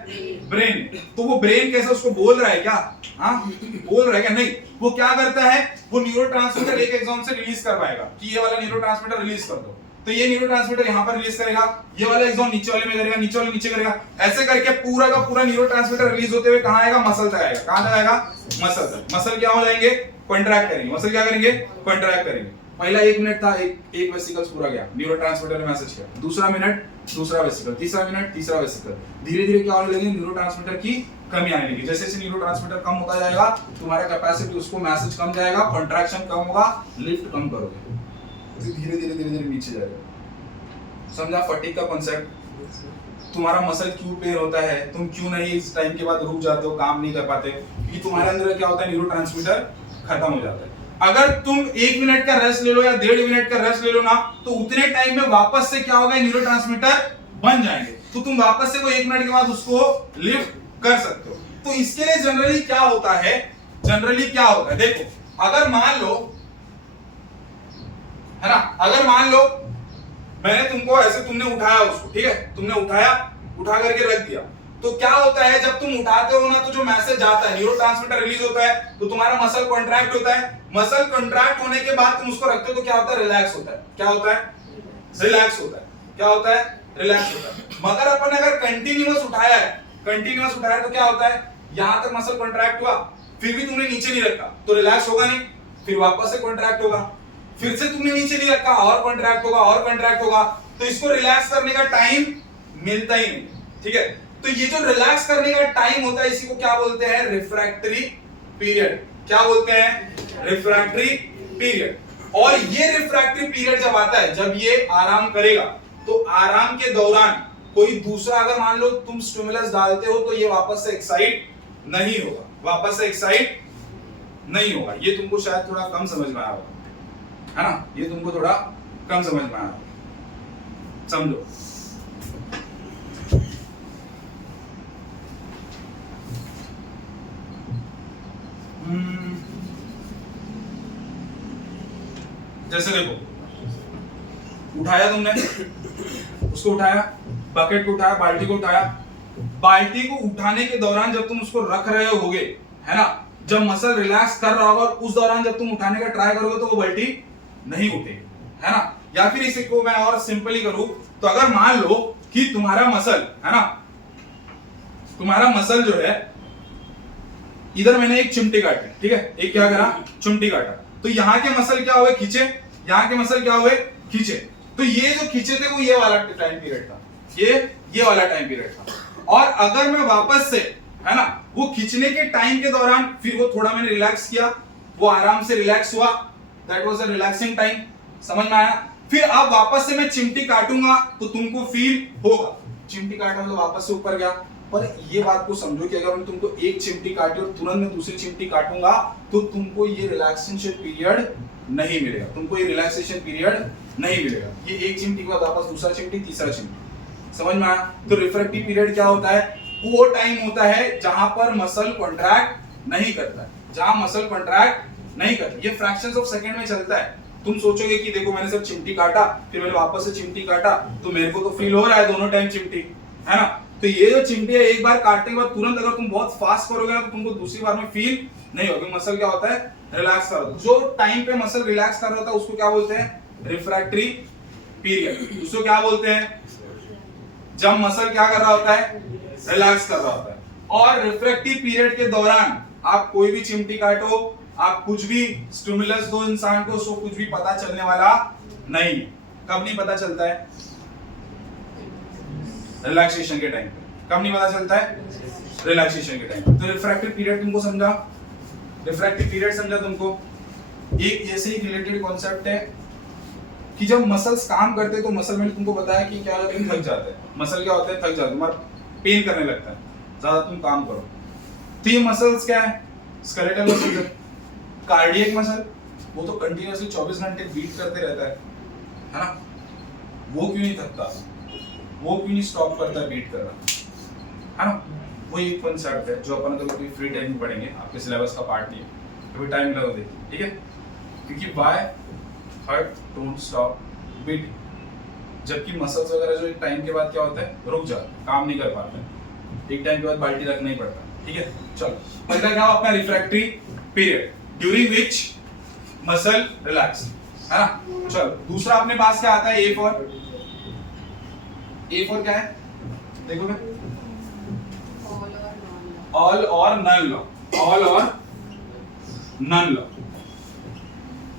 ब्रेन ने। तो वो ब्रेन कैसे उसको बोल रहा है क्या, हाँ बोल रहा है क्या, नहीं, वो क्या करता है, वो न्यूरोट्रांसमीटर एक एक्सॉन से रिलीज कर पाएगा कि ये वाला न्यूरोट्रांसमीटर रिलीज कर दो, तो ये न्यूरोट्रांसमीटर यहां पर रिलीज करेगा, ये वाला एक्सॉन नीचे वाले में करेगा, नीचे वाले नीचे करेगा, ऐसे करके पूरा का पूरा न्यूरोट्रांसमीटर रिलीज होते हुए कहां आएगा, मसल तक आएगा। कहां तक आएगा, मसल तक। मसल क्या हो जाएंगे, कॉन्ट्रैक्ट करेंगे, मसल क्या करेंगे, कॉन्ट्रैक्ट करेंगे। पहला 1 मिनट था, एक वेसिकल्स पूरा गया, न्यूरोट्रांसमीटर ने मैसेज किया, दूसरा मिनट दूसरा वेसिकल, तीसरा मिनट तीसरा वेसिकल। धीरे धीरे क्या होने लगेगी, न्यूरोट्रांसमीटर की कमी आने लगी। जैसे जैसे न्यूरोट्रांसमीटर कम होता जाएगा, तुम्हारा कैपेसिटी, उसको मैसेज कम जाएगा, कॉन्ट्रैक्शन कम होगा, लिफ्ट कम करोगे, धीरे धीरे धीरे धीरे नीचे जाएगा। समझा फटीग का कॉन्सेप्ट। तुम्हारा मसल क्यों पेन होता है, तुम क्यों नहीं इस टाइम के बाद रुक जाते हो, काम नहीं कर पाते, क्योंकि तुम्हारे अंदर क्या होता है, न्यूरोट्रांसमीटर खत्म हो जाता है। अगर तुम 1 मिनट का रेस्ट ले लो या 1.5 मिनट का रेस्ट ले लो ना, तो उतने टाइम में वापस से क्या होगा, न्यूरोट्रांसमीटर बन जाएंगे, तो तुम वापस से वो 1 मिनट के बाद उसको लिफ्ट कर सकते हो। तो इसके लिए जनरली क्या होता है, देखो अगर मान लो, है ना, अगर मान लो मैंने तुमको ऐसे, तुमने उठाया उसको, ठीक है, तुमने उठाया, उठा करके रख दिया, तो क्या होता है, जब तुम उठाते हो ना तो जो मैसेज जाता है, न्यूरोट्रांसमीटर रिलीज होता है, तो तुम्हारा मसल कॉन्ट्रैक्ट होता है। मसल कॉन्ट्रैक्ट होने के बाद तुम उसको रखते हो तो क्या होता है, रिलैक्स होता है। क्या होता है, रिलैक्स होता है। क्या होता है, रिलैक्स होता है। मगर अपन अगर कंटिन्यूअस उठाया है, तो क्या होता है, यहां तक मसल कॉन्ट्रैक्ट हुआ, फिर भी तुमने नीचे नहीं रखा तो रिलैक्स होगा नहीं, फिर वापस से कॉन्ट्रैक्ट होगा, फिर से तुमने नीचे नहीं रखा और कॉन्ट्रैक्ट होगा, और कॉन्ट्रैक्ट होगा, तो इसको रिलैक्स करने का टाइम मिलता ही नहीं, ठीक है। तो ये जो रिलैक्स करने का टाइम होता है, इसी को क्या बोलते हैं, रिफ्रैक्टरी पीरियड। क्या बोलते हैं, रिफ्रैक्टरी पीरियड। और ये रिफ्रैक्टरी पीरियड जब आता है, जब ये आराम करेगा, तो आराम के दौरान कोई दूसरा, अगर मान लो तुम स्टिमुलस डालते हो, तो ये वापस से एक्साइट नहीं होगा, वापस से एक्साइट नहीं होगा। ये तुमको शायद थोड़ा कम समझ में आया होगा, है ना, ये तुमको थोड़ा कम समझ में आया, समझो। जैसे देखो, उठाया तुमने, उसको उठाया, बकेट को उठाया, बाल्टी को उठाया, बाल्टी को उठाने के दौरान जब तुम उसको रख रहे होगे, है ना, जब मसल रिलैक्स कर रहा होगा, उस दौरान जब तुम उठाने का ट्राई करोगे तो वो बाल्टी नहीं उठेगी, है ना। या फिर इसे को मैं और सिंपली करूं तो, अगर मान लो कि तुम्हारा मसल, है ना, तुम्हारा मसल जो है, इधर मैंने एक चिमटी काटी, ठीक है, एक क्या करा, चिमटी काटा, तो यहाँ के मसल क्या हुए, खींचे, यहाँ के मसल क्या हुए, खींचे। तो ये जो खींचे थे वो ये वाला टाइम पीरियड था, ये वाला टाइम पीरियड था। और अगर मैं वापस से, है ना, वो खींचने के टाइम के दौरान फिर वो थोड़ा मैंने रिलैक्स किया, वो आराम से रिलैक्स हुआ, that was a relaxing time. समझ में आया? फिर अब वापस से मैं चिमटी काटूंगा तो तुमको फील होगा, चिमटी काटा मतलब वापस से ऊपर गया। पर ये बात को समझो कि अगर मैं तुमको एक चिमटी काटी और तुरंत मैं दूसरी चिमटी काटूंगा तो तुमको ये रिलैक्सेशन पीरियड नहीं मिलेगा, तुमको ये रिलैक्सेशन पीरियड नहीं मिलेगा। ये एक चिमटी के बाद वापस दूसरा चिमटी, तीसरा चिमटी। समझ में आया? तो रिफ्रैक्टिव पीरियड क्या होता है? वो टाइम होता है जहां पर मसल कॉन्ट्रैक्ट नहीं करता है, जहां मसल कॉन्ट्रैक्ट नहीं करता। ये फ्रैक्शंस ऑफ सेकंड में चलता है। तुम सोचोगे कि देखो मैंने सिर्फ चिमटी काटा, फिर मैंने वापस से चिमटी काटा, तो मेरे को तो फील हो रहा है दोनों टाइम चिमटी, है ना? तो ये जो चिमटी है एक बार काटने के बाद तुरंत अगर तुम बहुत फास्ट करोगे ना तो तुमको दूसरी बार में फील नहीं होगा। मसल क्या होता है? रिलैक्स कर रहा है। जो टाइम पे मसल रिलैक्स कर रहा था उसको क्या बोलते हैं? Refractory period. उसको क्या बोलते हैं? जब मसल क्या कर रहा होता है? रिलैक्स कर रहा होता है। और रिफ्रैक्टिव पीरियड के दौरान आप कोई भी चिमटी काटो, आप कुछ भी स्टिमुलस दो इंसान को, सो कुछ भी पता चलने वाला नहीं। कब नहीं पता चलता है? रिलैक्सेशन के टाइम पे। कब नहीं पता चलता है? रिलैक्सेशन के टाइम। तो रिफ्रैक्टिव पीरियड तुमको समझा? रिफ्रैक्टिव पीरियड समझा तुमको? एक ऐसे ही रिलेटेड कॉन्सेप्ट है कि जब मसल्स काम करते हैं तो मसल मैंने तुमको बताया कि क्या होता है? थक जाते हैं। मसल क्या होता है? थक जाते हैं, तुम्हारा पेन करने लगता है ज्यादा तुम काम करो। तो ये मसल्स क्या है? स्केलेटल मसल है। कार्डियक मसल वो तो कंटिन्यूअसली 24 घंटे बीट करते रहता है ना? वो क्यों नहीं थकता? वो क्यों नहीं स्टॉप करता बीट करना, है ना? वो एक कॉन्सेप्ट है जो अपन कभी फ्री टाइम में पढ़ेंगे, आपके सिलेबस का पार्ट नहीं है, कभी टाइम लगा देखिए, ठीक है? क्योंकि why heart don't stop beating, जबकि मसल्स वगैरह जो एक टाइम के बाद क्या होता है? रुक जाते हैं, काम नहीं कर पाते हैं, एक टाइम के बाद बाल्टी रखना ही पड़ता है, ठीक है? चलो पहला क्या अपना refractory period during which muscle relax, है ना? चलो दूसरा अपने पास क्या आता है? ए फॉर क्या है? देखो मैं ऑल और नन लॉ। ऑल और नन लॉ।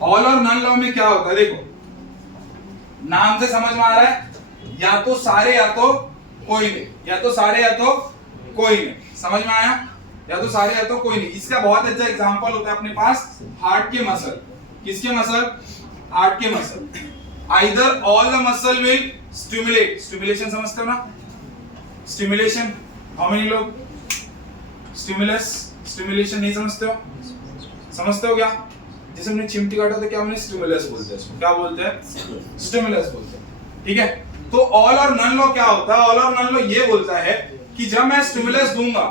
ऑल और नन लॉ में क्या होता है? देखो नाम से समझ में आ रहा है, या तो सारे या तो कोई नहीं, या तो सारे या तो कोई नहीं। समझ में आया? या तो सारे या तो कोई नहीं। इसका बहुत अच्छा एग्जांपल होता है अपने पास हार्ट के मसल। किसके मसल? हार्ट के muscle. Either all the muscle will stimulate, stimulation समझते हो ना? स्टिमुलेशन, हाउ मेनी लोग स्टिमुलस स्टिमुलेशन नहीं समझते हो? समझते हो क्या? जैसे हमने चिमटी काटा तो क्या हमने स्टिमुलस बोलते हैं, इसको क्या बोलते हैं? स्टिमुलस बोलते हैं, ठीक है? तो ऑल और नन लॉ क्या होता है? ऑल और नन लॉ ये बोलता है कि जब मैं स्टिमुलस दूंगा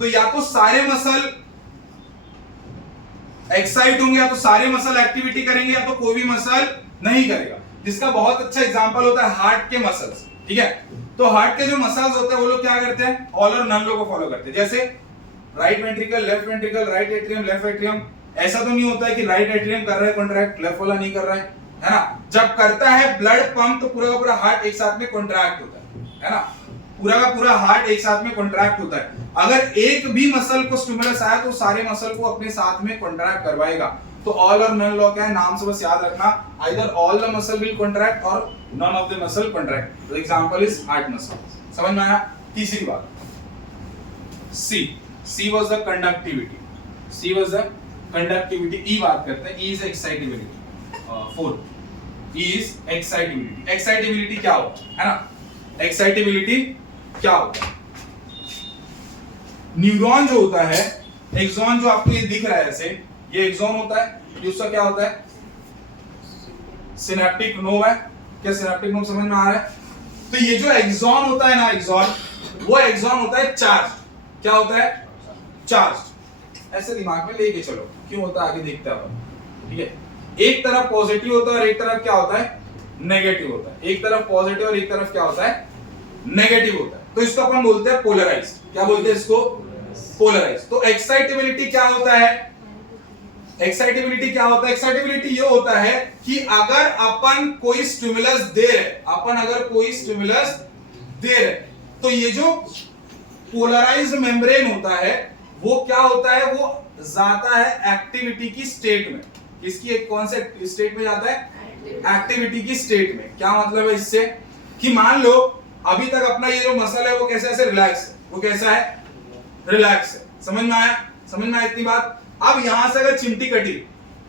तो या तो सारे मसल एक्साइट होंगे, या तो सारे मसल एक्टिविटी करेंगे, या तो कोई भी मसल नहीं करेगा। जिसका बहुत अच्छा एग्जांपल होता है हार्ट के मसल्स, ठीक है? तो हार्ट के जो मसल्स होते हैं वो लोग क्या करते हैं? ऑल और नन लॉ को फॉलो करते हैं। जैसे right ventricle, left ventricle, right atrium, left atrium. ऐसा तो नहीं होता है कि राइट एट्रियम कर रहा है कॉन्ट्रैक्ट, लेफ्ट वाला नहीं कर रहा है ना? जब करता है ब्लड पंप तो पूरा का पूरा हार्ट एक साथ में कॉन्ट्रैक्ट होता है ना? पूरा का पूरा हार्ट एक साथ में कॉन्ट्रैक्ट होता है। अगर एक भी मसल को स्टिमुलस आया तो सारे मसल को अपने साथ में कॉन्ट्रैक्ट करवाएगा। तो ऑल और नन लॉ क्या है? नाम से बस याद रखना, either all the muscle will contract और none of the muscle contract. The example is heart muscle. समझ में आया? तीसरी बात C was the conductivity. C was the conductivity. E बात करते हैं। E is excitability. 4. E is excitability. Excitability क्या होता है ना? Excitability क्या होता है? न्यूरॉन जो होता है, एक्सॉन जो आपको ये दिख रहा है ऐसे, ये एक्सॉन होता है, ये उसका क्या होता है? सिनेप्टिक नोव है। क्या सिनेप्टिक नोव समझ में आ रहा है? तो ये जो एक्सॉन होता है ना, एक्सॉन, वो एक्सॉन होता है चार्ज। क्या होता है? चार्ज। ऐसे दिमाग में लेके चलो, क्यों होता है आगे देखते हैं अपन, ठीक है? एक तरफ पॉजिटिव होता है और एक तरफ क्या होता है? नेगेटिव होता है। एक तरफ पॉजिटिव और एक तरफ क्या होता है? नेगेटिव होता है। तो इसको अपन बोलते हैं पोलराइज्ड। क्या बोलते हैं इसको? पोलराइज्ड। तो एक्साइटेबिलिटी क्या होता है? एक्साइटेबिलिटी क्या होता है? एक्साइटेबिलिटी ये होता है कि अगर अपन कोई स्टिमुलस दे रहे, अपन अगर कोई स्टिमुलस दे रहे, तो ये जो पोलराइज्ड मेम्ब्रेन होता है वो क्या होता है? वो जाता है एक्टिविटी की स्टेट में। इसकी एक कौन से स्टेट में जाता है? एक्टिविटी की स्टेट में। क्या मतलब है इससे? कि मान लो अभी तक अपना ये जो मसल है वो कैसा है? रिलैक्स है। वो कैसा है? रिलैक्स है। समझ में आया? समझ में आया इतनी बात? अब यहां से अगर चिमटी कटी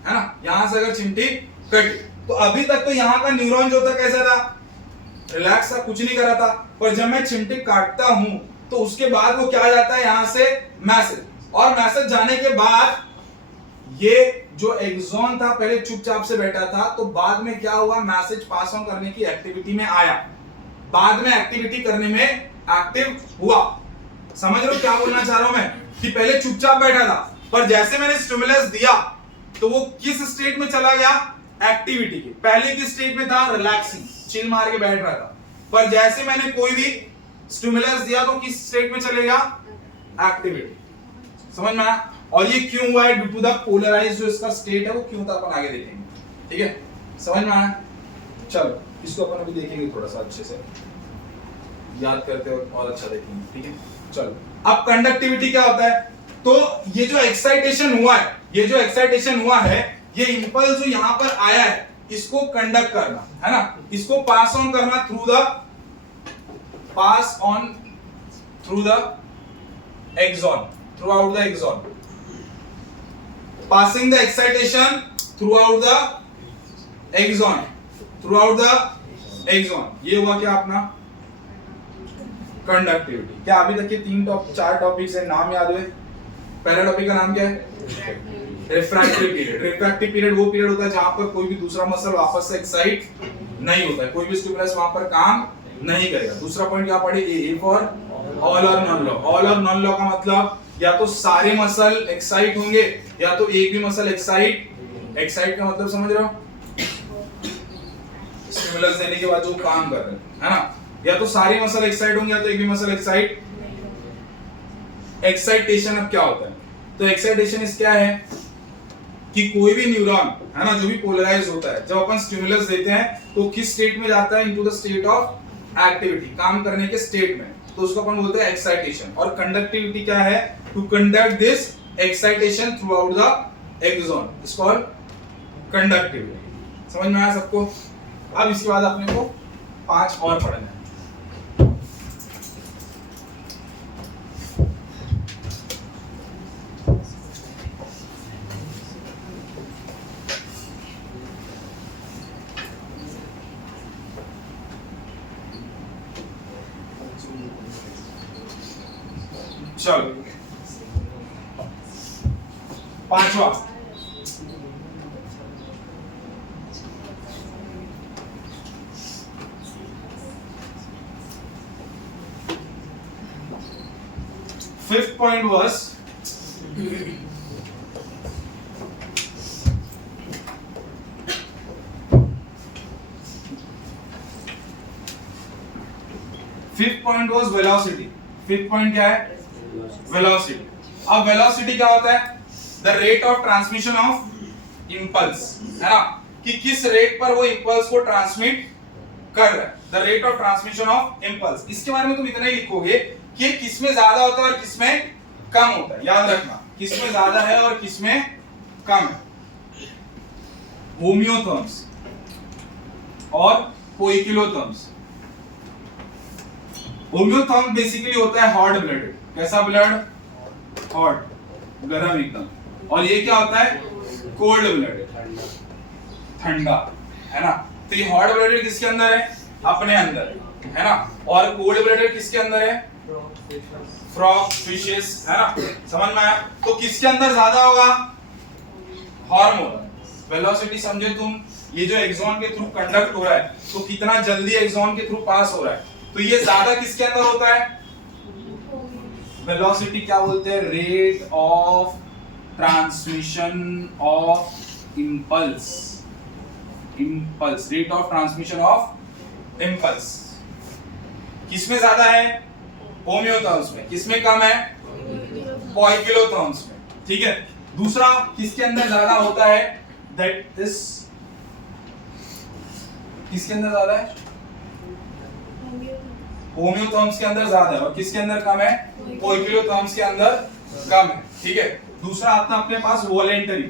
है ना, यहां से अगर चिमटी कटी तो अभी तक तो यहाँ का न्यूरॉन जो था कैसा था, रिलैक्स था, कुछ नहीं कर रहा था। पर जब मैं चिमटी काटता हूं तो उसके बाद वो क्या जाता है यहां से मैसेज, और मैसेज जाने के बाद ये जो एक्सॉन था पहले चुपचाप से बैठा था, तो बाद में क्या हुआ, मैसेज पास ऑन करने की एक्टिविटी में आया, बाद में एक्टिविटी करने में एक्टिव हुआ। समझ रहे हो क्या बोलना चाह रहा हूं मैं, कि पहले चुपचाप बैठा था पर जैसे मैंने स्टिमुलस दिया तो वो किस स्टेट में चला गया, एक्टिविटी की। पहले किस स्टेट में था, रिलैक्सिंग, चिल मार के बैठ रहा था, पर जैसे मैंने कोई भी स्टिमुलस दिया तो किस स्टेट में चलेगा, एक्टिविटी। समझ में आया? और ये क्यों हुआ है, ड्यू टू द पोलराइज जो इसका स्टेट है वो क्यों था अपन आगे देखेंगे। ठीक है, समझ में आया? चलो इसको अपन अभी देखेंगे, थोड़ा सा अच्छे से याद करते हो और अच्छा देखेंगे। ठीक है, चलो अब कंडक्टिविटी क्या होता है, तो ये जो एक्साइटेशन हुआ है, ये जो एक्साइटेशन हुआ है, ये इंपल्स जो यहां पर आया है इसको कंडक्ट करना है ना, इसको पास ऑन करना through the axon, throughout the axon, passing the excitation throughout the axon, throughout the axon। ये हुआ क्या अपना कंडक्टिविटी। क्या अभी तक के चार टॉपिक्स है, नाम याद हुए? पहला टॉपिक का नाम क्या है, रिफ्रैक्टिव पीरियड। रिफ्रैक्टिव पीरियड वो पीरियड होता है जहां पर कोई भी दूसरा मसल वापस से एक्साइट नहीं होता है, कोई भी स्टिमुलस वहां पर काम नहीं करेगा। दूसरा पॉइंट क्या पढ़े, ए फॉर ऑल और नॉन लॉ। ऑल और नॉन लॉ का मतलब या तो सारे मसल एक्साइट होंगे या तो एक भी मसल एक्साइट। एक्साइट का मतलब समझ रहे हो, स्टिमुलस देने के बाद जो काम कर रहे हैं है ना, या तो सारे मसल एक्साइट होंगे या तो एक भी मसल एक्साइट। एक्साइटेशन अब क्या होता है, तो एक्साइटेशन इस क्या है कि कोई भी न्यूरॉन है ना जो भी पोलराइज होता है, जब अपन स्टिमुलस देते हैं तो किस स्टेट में जाता है, into the state of activity, काम करने के स्टेट में, तो उसको अपन बोलते हैं एक्साइटेशन। और कंडक्टिविटी क्या है, to conduct this excitation throughout the axon is called conductivity. समझ में आया सबको? अब इसके बाद अपने को 5 और पढ़ना है। चलो 5वां, fifth point was velocity। Fifth point क्या है, वेलोसिटी। अब वेलोसिटी क्या होता है, the rate of transmission of impulse, है ना, कि किस रेट पर वो इंपल्स को ट्रांसमिट कर रहा है, the rate of transmission of impulse. इसके बारे में तुम इतना ही लिखोगे कि किसमें ज्यादा होता है और किसमें कम होता है। याद रखना, किसमें ज्यादा है और किसमें कम है। होम्योथर्म्स और पोइकिलोथर्म्स। होम्योथर्म बेसिकली होता है हॉट ब्लडेड। कैसा ब्लड, हॉट, गर्म एकदम। और ये क्या होता है, कोल्ड ब्लडेड, ठंडा, है ना। तो ये हॉट ब्लडेड किसके अंदर है, अपने अंदर है ना, और कोल्ड ब्लडेड किसके अंदर है, फ्रॉग, फिशेस, है ना। समझ में आया? तो किसके अंदर ज्यादा होगा, हार्मोन। वेलोसिटी समझे तुम, ये जो एक्सॉन के थ्रू कंडक्ट हो रहा है तो कितना जल्दी एक्सॉन के थ्रू पास हो रहा है, तो ये ज्यादा किसके अंदर होता है, वेलोसिटी क्या बोलते हैं, rate of transmission of impulse. Impulse, rate of transmission of impulse किसमें ज्यादा है, होम्योथर्म्स में। किसमें कम है, पोइकिलोथर्म्स में। ठीक है। दूसरा किसके अंदर ज्यादा होता है, दैट इज, किसके अंदर ज्यादा है, होम्योथर्म्स के अंदर ज्यादा है, और किसके अंदर कम है, पोइकिलोथर्म्स के अंदर कम है। ठीक है। दूसरा आता है अपने पास वॉलेंटरी।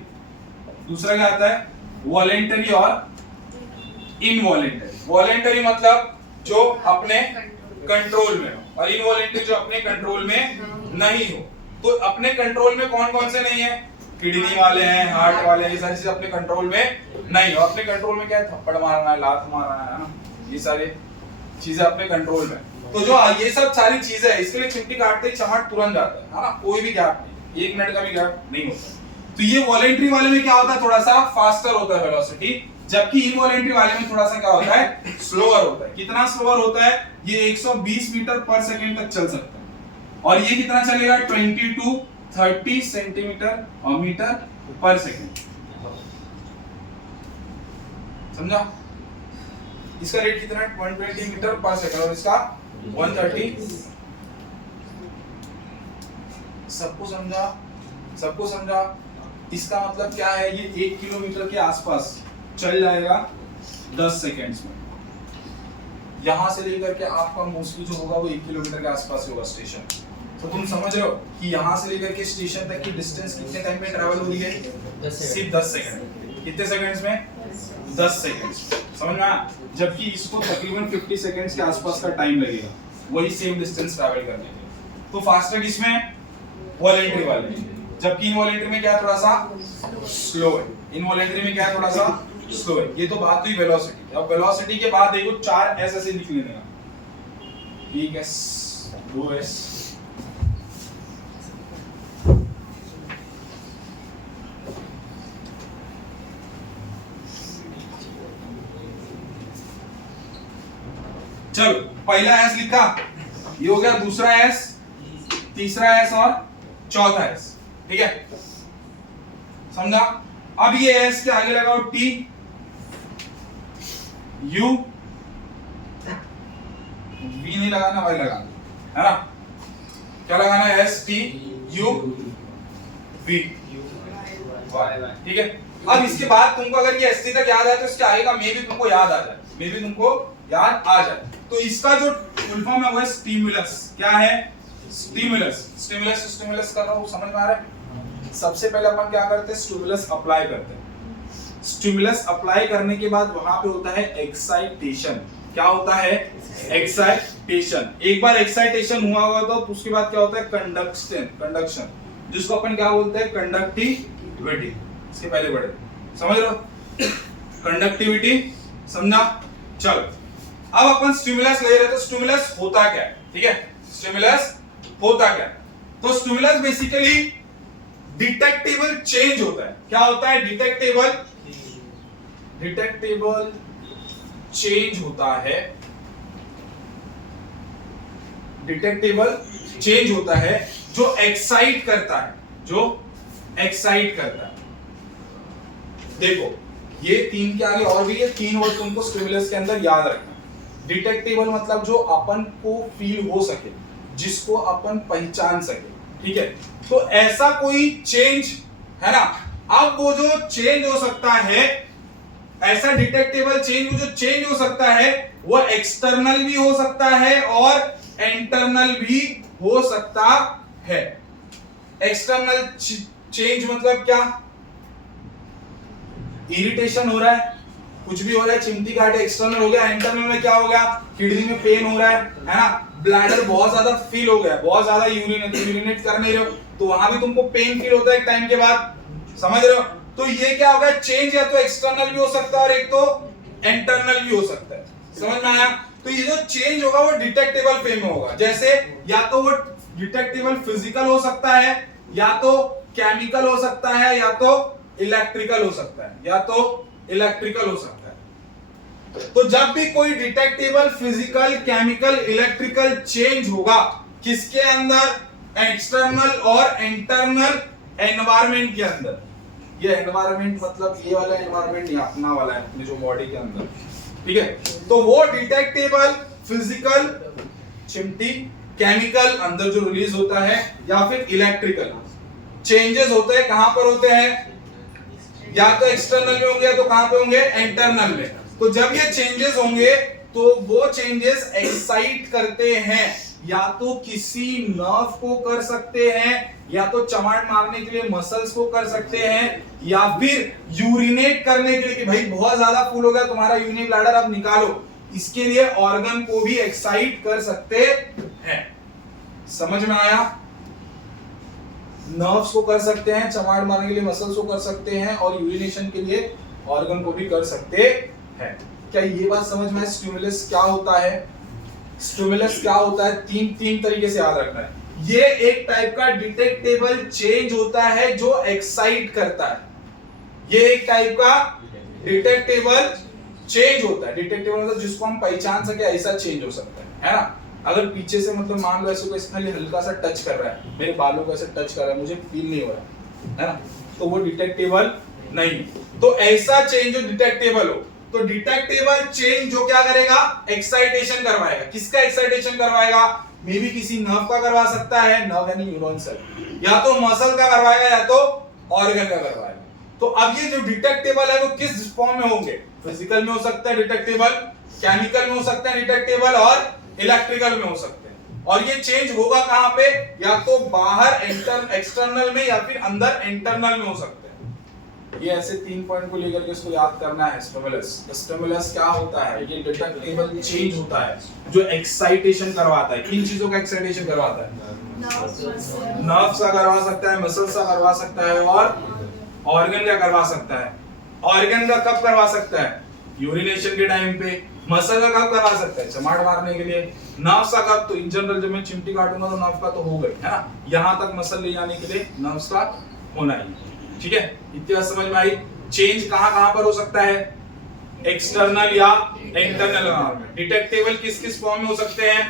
दूसरा क्या आता है, वॉलेंटरी और इनवॉलेंटरी। वॉलेंटरी मतलब जो अपने कंट्रोल में हो, और इनवॉलेंटरी जो अपने कंट्रोल में नहीं हो। तो अपने कंट्रोल में कौन कौन से नहीं है? किडनी वाले हैं, हार्ट वाले हैं, ये सारी चीजें अपने कंट्रोल में नहीं है। अपने कंट्रोल में क्या है? थप्पड़ मारना है, लात मारना है ना, ये सारी चीजें अपने कंट्रोल में। तो जो ये सब सारी चीजें है, इसके लिए चिमटी काटते ही चमाट तुरंत जाता है ना, कोई भी गैप नहीं, 1 मिनट का भी गैप नहीं होता। तो ये वॉलेंट्री वाले में क्या होता है? थोड़ा सा फास्टर होता है वेलोसिटी, जबकि इनवॉलेंटरी वाले में थोड़ा सा क्या होता है? स्लोअर होता है। कितना स्लोअर होता है? ये 120 मीटर पर सेकंड तक चल सकता है, और ये कितना चलेगा? 20 to 30 सेंटीमीटर और मीटर पर सेकंड। समझा? इसका रेट कितना है? 120 मीटर पर सेकंड, और इसका 130। सबको समझा? सबको समझा? इसका मतलब क्या है? ये 1 किलोमीटर के आसपास चल जाएगा 10 सेकेंड्स में। यहां से लेकर के आपका मोस्टली जो होगा वो 1 किलोमीटर के आसपास होगा स्टेशन। तो तुम समझ रहे हो कि यहां से लेकर के स्टेशन तक की डिस्टेंस कितने टाइम में ट्रैवल हो रही है? सिर्फ 10 सेकंड। कितने सेकंड्स में? 10 सेकंड्स। समझ में आया? जबकि इसको तकरीबन 50 सेकंड्स के आसपास का टाइम लगेगा वही सेम डिस्टेंस ट्रैवल करने में। तो फास्टर किसमें? वॉलेंट्री वाले में। जबकि इनवॉलेंट्री में क्या? थोड़ा सा स्लो है। इनवॉलेंट्री में क्या? थोड़ा सा स्लो है। ये तो बात हुई वेलोसिटी। अब वेलोसिटी के बाद देखो 4 एस ऐसे निकलने का, 1 एस, 2 एस, चलो पहला एस लिखा, ये हो गया दूसरा एस, तीसरा एस और चौथा एस। ठीक है, समझा? अब ये एस के आगे लगाओ टी, यू, वी नहीं लगाना, वाई लगाना है ना। क्या लगाना है? S T U V Y. ठीक है, अब इसके बाद तुमको अगर ये एस टी तक याद आए तो इसके आगे का मे भी तुमको याद आ जाए, मे भी तुमको याद आ जाए। तो इसका जो फुल फॉर्म है वो है स्टिमुलस। क्या है? स्टिमुलस। स्टिमुलस स्टिमुलस कर रहा हूं, समझ में आ रहा है? सबसे पहले अपन क्या करते हैं? स्टिमुलस अप्लाई करते हैं। स्टिमुलस अप्लाई करने के बाद वहां पे होता है एक्साइटेशन। क्या होता है? एक्साइटेशन। एक बार एक्साइटेशन हुआ होगा तो उसके बाद क्या होता है? कंडक्शन। कंडक्शन जिसको अपन क्या बोलते हैं? कंडक्टिविटी। इसके पहले बढ़े, समझ रहे हो? कंडक्टिविटी, समझा? चलो अब अपन स्टिमुलस ले रहे, तो स्टिमुलस होता क्या है? ठीक है, स्टिमुलस होता क्या? तो स्टिमुलस बेसिकली डिटेक्टेबल चेंज होता है। क्या होता है? डिटेक्टेबल चेंज होता है। डिटेक्टेबल चेंज होता है जो एक्साइट करता है, जो एक्साइट करता है। देखो ये 3 के आगे और भी है, 3 वर्ड तुमको स्टिमुलस के अंदर याद रखना। डिटेक्टेबल मतलब जो अपन को फील हो सके, जिसको अपन पहचान सके। ठीक है, तो ऐसा कोई चेंज है ना। अब वो जो चेंज हो सकता है, ऐसा डिटेक्टेबल चेंज जो चेंज हो सकता है वो एक्सटर्नल भी हो सकता है और इंटरनल भी हो सकता है। एक्सटर्नल चेंज मतलब क्या? इरिटेशन हो रहा है, कुछ भी हो रहा है, चिमटी काटे, एक्सटर्नल हो गया। इंटरनल में क्या हो गया? किडनी में पेन हो रहा है ना, ब्लैडर बहुत ज्यादा फील हो गया, बहुत ज्यादा यूरिनेट कर नहीं रहे हो, तो वहां भी तुमको पेन फील होता है एक टाइम के बाद, समझ रहे हो? तो ये क्या होगा? चेंज या तो एक्सटर्नल भी हो सकता है और एक तो इंटरनल भी हो सकता है। समझ में आया? तो ये जो चेंज होगा वो डिटेक्टेबल वे में होगा। जैसे या तो वो डिटेक्टेबल फिजिकल हो सकता है, या तो केमिकल हो सकता है, या तो इलेक्ट्रिकल हो सकता है, या तो इलेक्ट्रिकल हो सकता है। तो जब भी कोई detectable physical, chemical, electrical change होगा, किसके अंदर? एक्सटर्नल और इंटरनल एनवायरनमेंट के अंदर। ये एनवायरनमेंट मतलब ये वाला एनवायरनमेंट नहीं, अपना वाला है, अपने जो बॉडी के अंदर। ठीक है, तो वो डिटेक्टेबल फिजिकल, चिमटी, केमिकल अंदर जो रिलीज होता है, या फिर इलेक्ट्रिकल चेंजेस होते हैं। कहां पर होते हैं? या तो एक्सटर्नल में होंगे, या तो कहां पे होंगे? इंटरनल में। तो जब ये चेंजेस होंगे तो वो चेंजेस एक्साइट करते हैं, या तो किसी नर्व को कर सकते हैं, या तो चमाट मारने के लिए मसल्स को कर सकते हैं, या फिर यूरिनेट करने के लिए कि भाई बहुत ज्यादा फुल हो गया तुम्हारा यूरिन ब्लैडर, अब निकालो, इसके लिए ऑर्गन को भी एक्साइट कर सकते हैं। समझ में आया? नर्व्स को कर सकते हैं, चमाट मारने के लिए मसल्स को कर सकते हैं, और यूरिनेशन के लिए ऑर्गन को भी कर सकते हैं। क्या ये बात समझ में? स्टिमुलस क्या होता है? स्टिमुलस क्या होता है? तीन तरीके से याद रखना है। ये एक टाइप का डिटेक्टेबल चेंज होता है जो एक्साइट करता है। ये एक टाइप का डिटेक्टेबल चेंज होता है। डिटेक्टेबल मतलब जिसको हम पहचान सके ऐसा चेंज हो सकता है ना? अगर पीछे से मतलब मान लो ऐसे कोई खाली हल्का सा टच कर रहा है, मेरे बालों को ऐसे टच कर रहा है, मुझे फील नहीं हो रहा है ना, तो वो डिटेक्टेबल नहीं। तो ऐसा चेंज जो डिटेक्टेबल हो, तो डिटेक्टेबल चेंज जो क्या करेगा? एक्साइटेशन करवाएगा। किसका एक्साइटेशन करवाएगा? मे बी किसी नर्व का करवा सकता है, नर्व यानी न्यूरॉन सेल, या तो मसल का करवाएगा या तो ऑर्गन का करवाएगा। तो अब ये जो डिटेक्टेबल है वो किस फॉर्म में होंगे? फिजिकल में हो सकता है डिटेक्टेबल, केमिकल में हो सकता है डिटेक्टेबल, और इलेक्ट्रिकल में हो सकते हैं। और ये चेंज होगा कहां पे? या तो बाहर एक्सटर्नल में, या फिर अंदर इंटरनल में हो सकते हैं। ये ऐसे 3 पॉइंट को लेकर के इसको याद करना है। स्टिमुलस, स्टिमुलस क्या होता है? ये डिटेक्टेबल चेंज होता है जो एक्साइटेशन करवाता है। किन चीजों का एक्साइटेशन करवाता है? नर्व्स का करवा सकता है, मसल्स का करवा सकता है, और ऑर्गन का करवा सकता है। ऑर्गन का कब करवा सकता है? यूरिनेशन के टाइम पे। मसल का कब करवा सकता है? चमाट मारने के लिए। नर्व्स का कब? तो इन जनरल जब मैं चिमटी काटूंगा तो नर्व का तो हो गई है ना, यहां तक मसल ले जाने के लिए नर्व्स का होना ही। ठीक है, इतना समझ में आई? चेंज कहां पर हो सकता है? एक्सटर्नल या इंटरनल। डिटेक्टेबल किस किस फॉर्म में हो सकते हैं?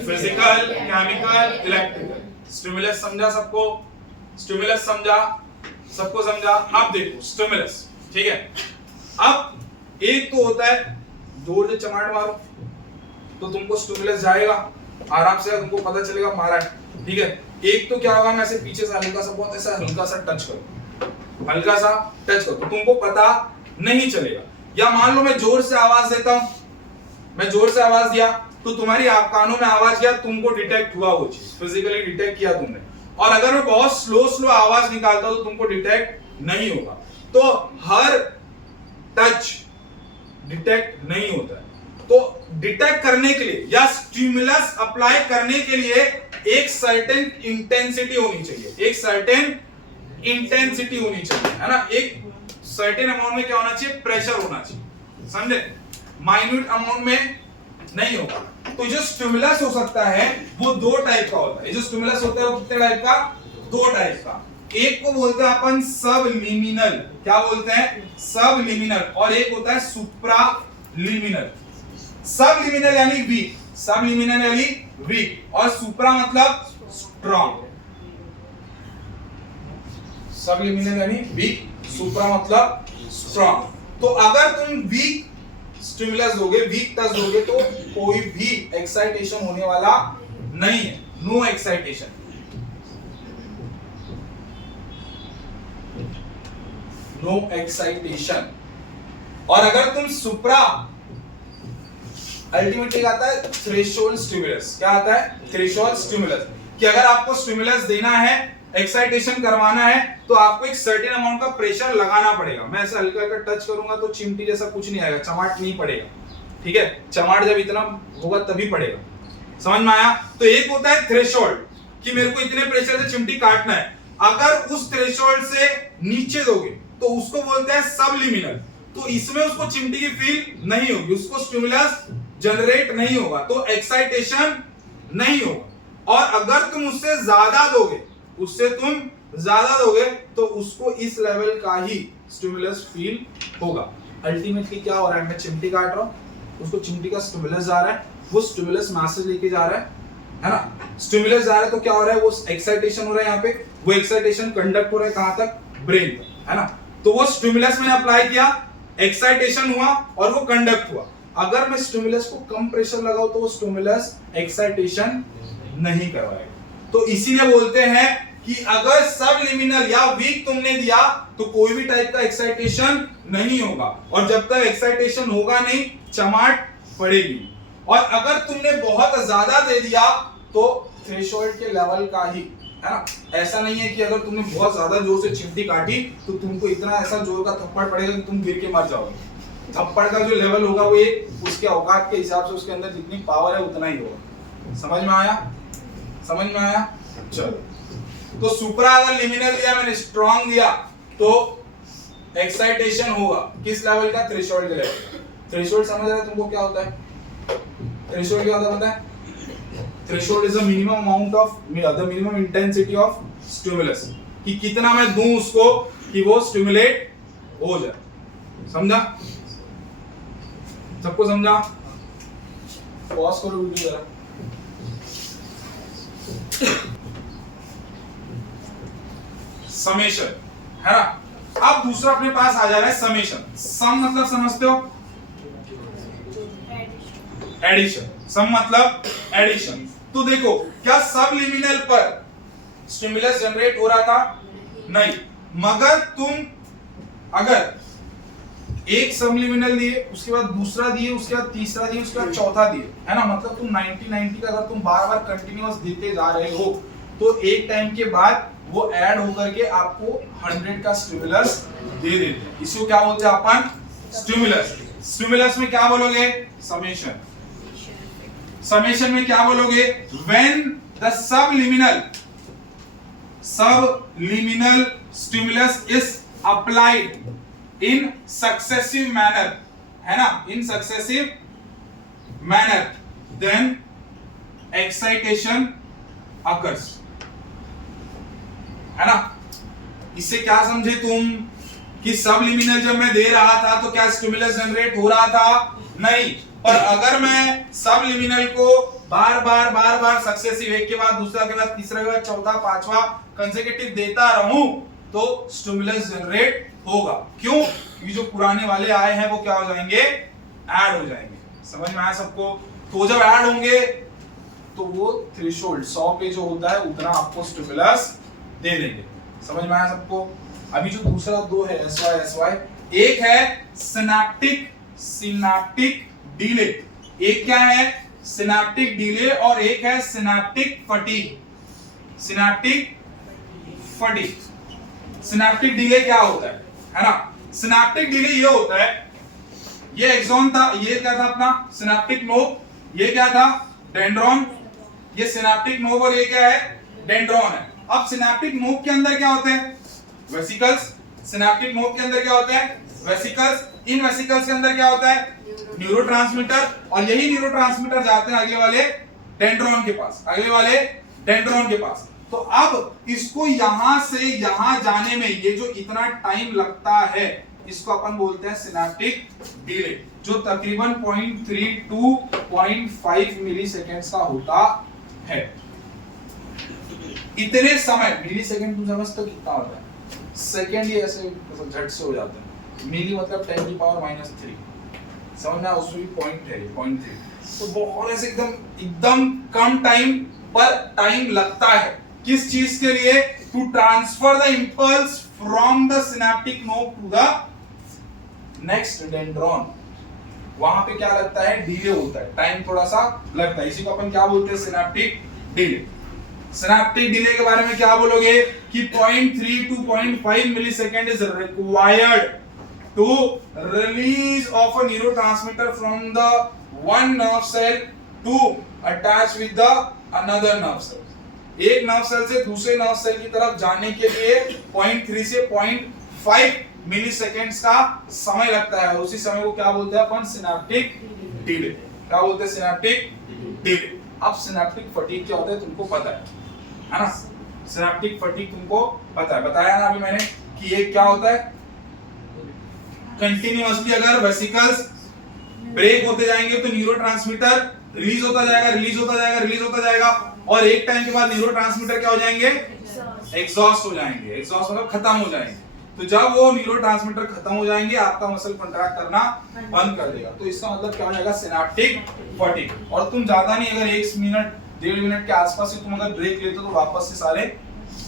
Physical, chemical, electrical. स्टिमुलस समझा सबको? स्टिमुलस समझा? सबको समझा? अब देखो स्टिमुलस, ठीक है। अब एक तो होता है जोर से चमाट मारो तो तुमको स्टिमुलस जाएगा, आराम से तुमको पता चलेगा मारा है, ठीक है। एक तो क्या होगा, मैं ऐसे पीछे से हल्का सा, बहुत ऐसा हल्का सा टच करूं, हल्का सा टच करो तो तुमको पता नहीं चलेगा। या मान लो मैं जोर से आवाज देता हूं, मैं जोर से आवाज दिया तो तुम्हारी कानों में आवाज गया, तुमको डिटेक्ट हुआ, वो चीज फिजिकली डिटेक्ट किया तुमने। और अगर मैं बहुत स्लो आवाज निकालता हूं तो तुमको डिटेक्ट नहीं होगा। तो हर टच डिटेक्ट नहीं होता है। तो डिटेक्ट करने के लिए या स्टिमुलस अप्लाई करने के लिए एक सर्टेन इंटेंसिटी होनी चाहिए, एक सर्टेन इंटेंसिटी होनी चाहिए, है ना। एक सर्टेन अमाउंट में क्या होना चाहिए? प्रेशर होना चाहिए, समझे। माइन्यूट अमाउंट में नहीं होगा। तो जो स्टिमुलस हो सकता है वो दो टाइप का होता है। जो स्टिमुलस होता है वो कितने टाइप का? दो टाइप का। एक को बोलते हैं अपन सबलिमिनल, क्या बोलते हैं? सबलिमिनल। और एक होता है सुप्रालिमिनल। सबलिमिनल यानी वीक, सबलिमिनल यानी वीक, और सुप्रा मतलब स्ट्रॉन्ग। सबलिमिनल यानी वीक, सुप्रा मतलब स्ट्रॉन्ग। तो अगर तुम वीक स्टिमुलस दोगे, वीक टच दोगे, तो कोई भी एक्साइटेशन होने वाला नहीं है, नो एक्साइटेशन। No excitation. और अगर तुम सुप्रा, अल्टीमेटली आता है थ्रेशोल्ड स्टिमुलस। क्या आता है? Threshold stimulus. कि अगर आपको स्टिमुलस देना है, एक्साइटेशन करवाना है, तो आपको एक सर्टेन अमाउंट का प्रेशर लगाना पड़ेगा। मैं ऐसे हल्का हल्का टच करूंगा तो चिमटी जैसा कुछ नहीं आएगा, चमाट नहीं पड़ेगा, ठीक है। चमाट जब इतना होगा तभी पड़ेगा, समझ में आया। तो एक होता है थ्रेशोल्ड कि मेरे को इतने प्रेशर से चिमटी काटना है। अगर उस थ्रेशोल्ड से नीचे दोगे तो उसको बोलते हैं सबलिमिनल। तो इसमें उसको चिमटी की फील नहीं होगी, उसको स्टिमुलस जनरेट नहीं होगा, तो एक्साइटेशन नहीं होगा। और अगर तुम उससे ज्यादा दोगे, उससे तुम ज्यादा दोगे, तो उसको इस लेवल का ही स्टिमुलस फील होगा। अल्टीमेटली क्या हो रहा है? मैं चिमटी काट रहा हूं, उसको चिमटी का स्टिमुलस जा रहा है, वो स्टिमुलस मैसेज लेके जा रहा है ना। स्टिमुलस जा रहा है तो क्या हो रहा है? वो एक्साइटेशन हो रहा है, यहाँ पे वो एक्साइटेशन कंडक्ट हो रहा है कहां तक? ब्रेन तक, है ना। तो वो स्टिमुलस मैंने अप्लाई किया, एक्साइटेशन हुआ और वो कंडक्ट हुआ। अगर मैं स्टिमुलस को कम प्रेशर लगाऊं तो वो स्टिमुलस एक्साइटेशन नहीं करवाएगा। तो इसीलिए बोलते हैं कि अगर सबलिमिनल या वीक तुमने दिया तो कोई भी टाइप का एक्साइटेशन नहीं होगा, और जब तक एक्साइटेशन होगा नहीं, चमाट पड़ेगी। और अगर तुमने बहुत ज्यादा दे दिया तो थ्रेशोल्ड के लेवल का ही, है ना। ऐसा नहीं है कि अगर तुमने बहुत ज्यादा जोर से चिमटी काटी तो तुमको इतना ऐसा जोर का थप्पड़ पड़ेगा कि तुम गिर के मर जाओगे। थप्पड़ का जो लेवल होगा वो एक उसके औकात के हिसाब से, उसके अंदर जितनी पावर है उतना ही होगा। समझ में आया? समझ में आया? चलो तो सुप्रा अगर लिमिनल दिया मैंने, स्ट्रॉन्ग दिया, तो एक्साइटेशन होगा किस लेवल का? थ्रेशोल्ड के लेवल। थ्रेशोल्ड समझ रहे हो तुमको क्या होता है? थ्रेशोल्ड क्या होता है पता है? Threshold is the minimum amount of the minimum intensity of stimulus, कि कितना मैं दूं उसको कि वो स्टिमुलेट हो जाए। समझा? सबको समझा? पॉज करो वीडियो जरा। समेशन है ना। अब दूसरा अपने पास आ जा रहा है समेशन। सम मतलब समझते हो? एडिशन। सम मतलब एडिशन। तो देखो, क्या सब लिमिनल पर स्टिमुलस जनरेट हो रहा था? नहीं। मगर तुम अगर एक सबलिमिनल दिए, उसके बाद दूसरा दिए, उसके बाद तीसरा दिए, उसके बाद चौथा दिए, है ना, मतलब तुम 90-90 का अगर तुम बार-बार कंटिन्यूअस देते जा रहे हो, तो एक टाइम के बाद वो ऐड होकर के आपको 100 का स्टिमुलस दे देते हैं। इसको क्या बोलते हैं अपन? स्टिमुलस। स्टिमुलस में क्या बोलोगे? समेशन। समेशन में क्या बोलोगे? When the subliminal stimulus is applied in successive manner, है ना, in successive manner, then excitation occurs, है ना। इससे क्या समझे तुम कि सबलिमिनल जब मैं दे रहा था तो क्या स्टिमुलस जनरेट हो रहा था? नहीं। पर अगर मैं सबलिमिनल को बार बार सक्सेसिव, एक के बाद दूसरा के बाद तीसरा के बाद चौथा पांचवा कंसेक्यूटिव देता रहूं तो स्टिमुलस जनरेट होगा। क्यों? क्योंकि जो पुराने वाले आए हैं वो क्या हो जाएंगे? ऐड हो जाएंगे। समझ में आया सबको? तो जब ऐड होंगे तो वो थ्रेशोल्ड 100 पे जो होता है उतना आपको स्टिमुलस दे देंगे। समझ में आया सबको? अभी जो दूसरा दो है SY, एक है सिनेप्टिक डिले। एक क्या है? सिनेप्टिक डिले, और एक है सिनेप्टिक फटीग। सिनेप्टिक डिले क्या होता है ना? सिनेप्टिक डिले ये होता है, ये एक्सॉन था, ये क्या था अपना? Synaptic knob. ये क्या था? डेंड्रॉन। ये सिनेप्टिक नोब और ये क्या है? डेंड्रॉन है। अब सिनेप्टिक नोब के अंदर क्या होते हैं? वेसिकल्स। सिनेप्टिक नोब के अंदर क्या होते हैं? वेसिकल्स। इन वेसिकल्स के अंदर क्या होता है? न्यूरोट्रांसमीटर। और यही न्यूरोट्रांसमीटर जाते हैं अगले वाले डेंड्रॉन के पास। तो अब इसको यहां से यहां जाने में ये जो इतना टाइम लगता है, इसको अपन बोलते हैं सिनेप्टिक डिले, जो तकरीबन 0.3 to 0.5 मिली सेकेंड्स का होता है। इतने समय, मिली सेकेंड तुम समझते हो कितना होता है? सेकेंड ही ऐसे झट से हो जाता है। मिली मतलब 10⁻³ समझ में? उसमें भी पॉइंट है 0.3, तो बहुत ऐसे एकदम कम टाइम पर टाइम लगता है। किस चीज के लिए? To transfer the impulse from the synaptic node to the next dendron. वहां पे क्या लगता है? डिले होता है, टाइम थोड़ा सा लगता है। इसी को अपन क्या बोलते हैं? Synaptic delay. सिनेप्टिक डिले के बारे में क्या बोलोगे? कि 0.3 to 0.5 millisecond is required to release of a neurotransmitter from the one nerve cell to attach with the another nerve cell. एक नर्व सेल से दूसरे नर्व सेल की तरफ जाने के लिए 0.3 से 0.5 मिलीसेकंड्स का समय लगता है। उसी समय को क्या बोलते हैं अपन? Synaptic delay. क्या बोलते हैं? Synaptic delay. अब सिनेप्टिक फटीग क्या होता है तुमको पता है ना? सिनेप्टिक फटीग तुमको पता है, बताया ना अभी मैंने कि ये क्या होता है? कंटिन्यूअसली अगर वेसिकल्स ब्रेक होते जाएंगे तो न्यूरोट्रांसमीटर रिलीज होता जाएगा, और एक टाइम के बाद न्यूरोट्रांसमीटर क्या हो जाएंगे? एग्जॉस्ट हो जाएंगे। एग्जॉस्ट मतलब खत्म हो जाएंगे। तो जब वो न्यूरोट्रांसमीटर खत्म हो जाएंगे, आपका मसल कंट्रैक्ट करना बंद कर देगा। तो इसका मतलब क्या हो जाएगा? Synaptic fatigue. और तुम ज्यादा नहीं, अगर 1 मिनट 1.5 मिनट के आसपास से तुम अगर ब्रेक लेते हो तो वापस से सारे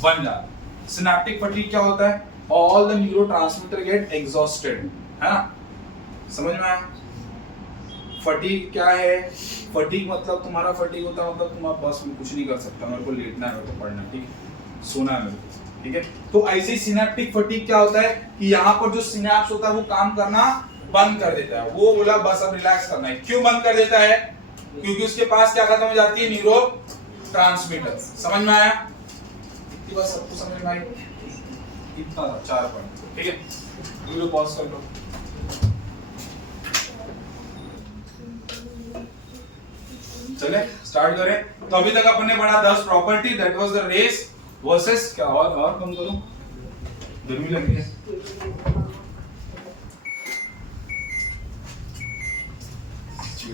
बन जाते। सिनेप्टिक फटीग क्या होता है? All the neurotransmitter get exhausted, है ना? समझ में आया? फटीग क्या है? फटीग मतलब तुम्हारा फटीग होता है मतलब तुम अब बस में कुछ नहीं कर सकता, मेरे को लेटना है, मेरे को पढ़ना, ठीक है, सोना है मेरे को, ठीक है। तो ऐसे ही सिनेप्टिक फटीग क्या होता है कि यहाँ पर जो सिनेप्स होता है वो काम करना बंद कर देता है। वो बोला बस अब रिलैक्स करना है। क्यों बंद कर देता है? क्योंकि उसके पास क्या खत्म हो जाती है? न्यूरोट्रांसमीटर। समझ में आया? इतनी बात सबको समझ में आई? इतना 4 पॉइंट, ठीक है। वीडियो पॉज कर लो। चले स्टार्ट करें। तो अभी तक अपन ने पढ़ा 10 property, that was the race versus क्या, और कम करूं, गर्मी लग रही है।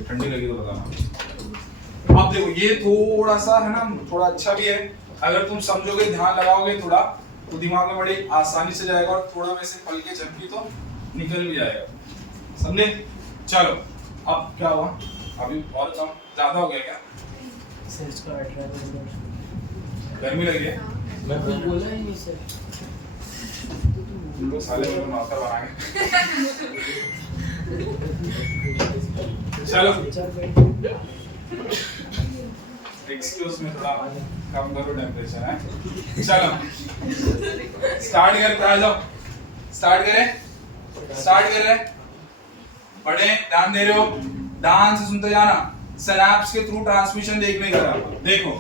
ठंडी लगी तो बताना। अब देखो ये थोड़ा सा है ना, थोड़ा अच्छा भी है, अगर तुम समझोगे, ध्यान लगाओगे थोड़ा, तो दिमाग में बड़ी आसानी से जाएगा, और थोड़ा वैसे पलके झपकी तो निकल भी जाएगा, समझे? चलो अब क्या हुआ, अभी और कम ज्यादा हो गया क्या? गर्मी लगी है? मैं कुछ बोला ही नहीं सर। तुम लोग साले मेरे नौकर बनाएंगे। चलो एक्सक्यूज में थोड़ा कम करो टेम्परेचर है। चलो स्टार्ट करते, आ जाओ स्टार्ट करें। पढ़े, ध्यान दे रहे हो, ध्यान से सुनते जाना। सिनैप्स के थ्रू ट्रांसमिशन देखने का, देखो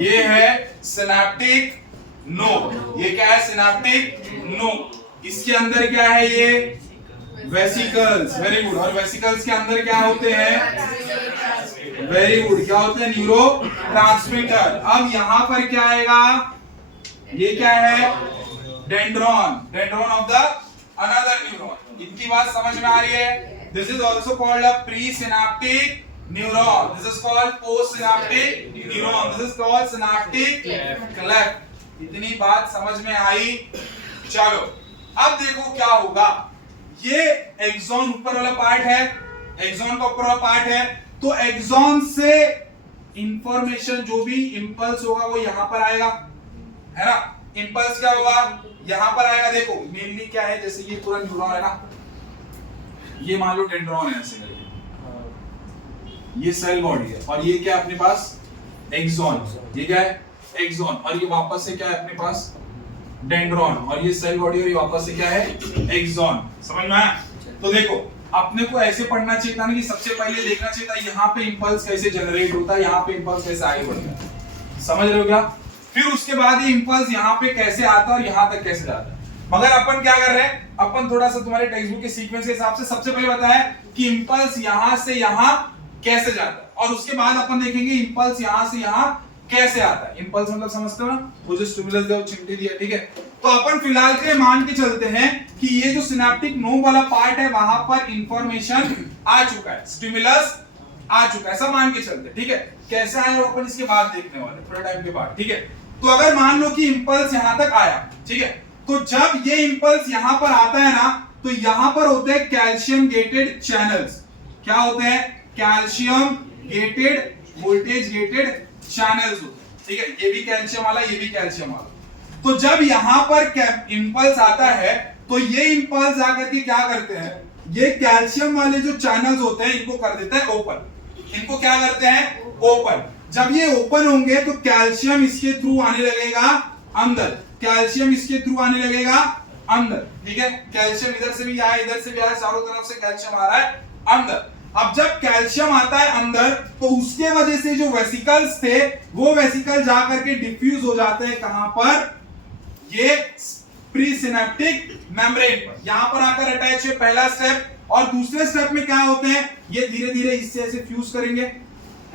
ये है सिनैप्टिक नोड। ये क्या है? Synaptic node. इसके अंदर क्या है? ये वेसिकल्स। Very good. और वेसिकल्स के अंदर क्या होते हैं? वेरी गुड, क्या होते हैं? Neuro transmitter. अब यहां पर क्या आएगा? ये क्या है? Dendron of the another neuron. इतनी बात समझ में आ रही है? This is also called a pre synaptic neuron, this is called post synaptic neuron, this is called synaptic cleft। इतनी बात समझ में आई? चलो अब देखो क्या होगा। ये एक्सॉन ऊपर वाला पार्ट है, एक्सॉन का ऊपर वाला पार्ट है, तो एक्सॉन से इंफॉर्मेशन, जो भी इंपल्स होगा वो यहां पर आएगा, है ना? इंपल्स क्या होगा? यहां पर आएगा। देखो मेनली क्या है, जैसे ये पूरा न्यूरॉन है ना, ये मान लो डेंड्रॉन है, ऐसे करके ये सेल बॉडी है, और ये क्या है अपने पास? एक्सॉन। ये क्या है? एक्सॉन। और ये वापस से क्या है अपने पास? डेंड्रॉन। और ये सेल बॉडी, और ये वापस से क्या है? एक्सॉन। समझ में आया? तो देखो अपने को ऐसे पढ़ना चाहिए था ना, कि सबसे पहले देखना चाहिए था यहाँ पे इंपल्स कैसे जनरेट होता है, यहाँ पे इंपल्स कैसे आगे बढ़ता है। समझ रहे हो क्या? फिर उसके बाद ये इंपल्स यहाँ पे कैसे आता है और यहाँ तक कैसे जाता है। मगर अपन क्या कर रहे हैं, अपन थोड़ा सा तुम्हारे टेक्स्ट बुक के सीक्वेंस के हिसाब से सबसे पहले बताया कि इंपल्स यहाँ से यहाँ कैसे जाता है, और उसके बाद अपन देखेंगे इंपल्स यहां से यहां कैसे आता है। इंपल्स मतलब समझते हो ना, वो जो स्टिमुलस दिया, वो चिमटी दिया, ठीक है? तो अपन फिलहाल के मान के चलते हैं कि ये जो सिनैप्टिक नोड वाला पार्ट है, वहां पर इंफॉर्मेशन आ चुका है, स्टिमुलस आ चुका है, सब मान के चलते हैं, ठीक है? कैसे आया अपन इसके बाद देखने वाले, थोड़ा टाइम के बाद, ठीक है? तो अगर मान लो कि इंपल्स यहां तक आया, ठीक है, तो जब ये इंपल्स यहां पर आता है ना, तो यहां पर होते हैं कैल्शियम गेटेड चैनल्स। क्या होते हैं? Calcium gated, voltage gated channels होते हैं, ठीक है? ये भी कैल्शियम वाला, ये भी कैल्शियम वाला। तो जब यहां पर इंपल्स आता है, तो ये इंपल्स जाकर के क्या करते हैं, ये कैल्शियम वाले जो चैनल्स होते हैं इनको कर देते हैं ओपन। इनको क्या करते हैं? ओपन। जब ये ओपन होंगे तो कैल्शियम इसके थ्रू आने लगेगा अंदर, कैल्शियम इसके थ्रू आने लगेगा अंदर, ठीक है? कैल्शियम इधर से भी आया, इधर से भी आया, चारों तरफ से कैल्शियम आ रहा है अंदर। अब जब कैल्शियम आता है अंदर, तो उसके वजह से जो वेसिकल्स थे, वो वेसिकल जाकर के डिफ्यूज हो जाते हैं कहां पर? ये प्री सिनेप्टिक मेम्ब्रेन पर, यहां पर आकर अटैच है, पहला स्टेप। और दूसरे स्टेप में क्या होते हैं? ये धीरे धीरे इससे ऐसे फ्यूज करेंगे,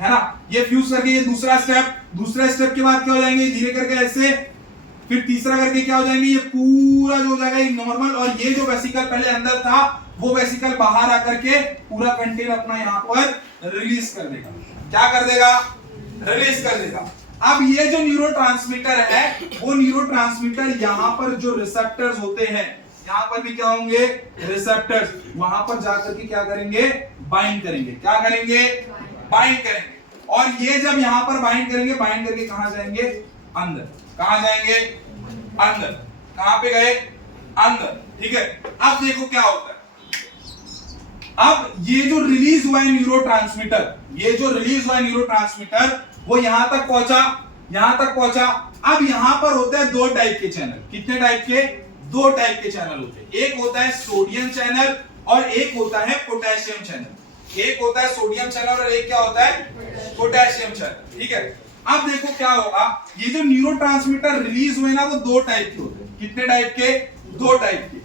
है ना? ये फ्यूज करके ये दूसरा स्टेप, दूसरे स्टेप के बाद क्या हो जाएंगे? धीरे करके ऐसे, फिर तीसरा करके क्या हो जाएंगे? ये पूरा जो हो जाएगा ये नॉर्मल, और ये जो वेसिकल पहले अंदर था, वो वेसिकल बाहर आकर के पूरा कंटेन अपना यहां पर रिलीज कर देगा। क्या कर देगा? रिलीज कर देगा। अब ये जो न्यूरोट्रांसमीटर है, वो न्यूरोट्रांसमीटर यहां पर जो रिसेप्टर्स होते हैं, यहां पर भी क्या होंगे? रिसेप्टर्स। वहां पर जाकर के क्या करेंगे? बाइंड करेंगे। क्या करेंगे? बाइंड करेंगे। और ये जब यहां पर बाइंड करेंगे, बाइंड करके कहां जाएंगे? अंदर। कहां जाएंगे? अंदर। कहां पे गए? अंदर, ठीक है? अब देखो क्या होता है। अब ये जो रिलीज हुआ है न्यूरोट्रांसमीटर, ये जो रिलीज हुआ है न्यूरोट्रांसमीटर, वो यहां तक पहुंचा, यहां तक पहुंचा। अब यहां पर होता है दो टाइप के चैनल। कितने टाइप के? दो टाइप के चैनल होते हैं। एक होता है सोडियम चैनल और एक होता है पोटेशियम चैनल। एक होता है सोडियम चैनल और एक क्या होता है पोटेशियम चैनल, ठीक है। अब देखो क्या होगा, ये जो न्यूरोट्रांसमीटर रिलीज हुए ना वो दो टाइप के होते हैं। कितने टाइप के? दो टाइप के।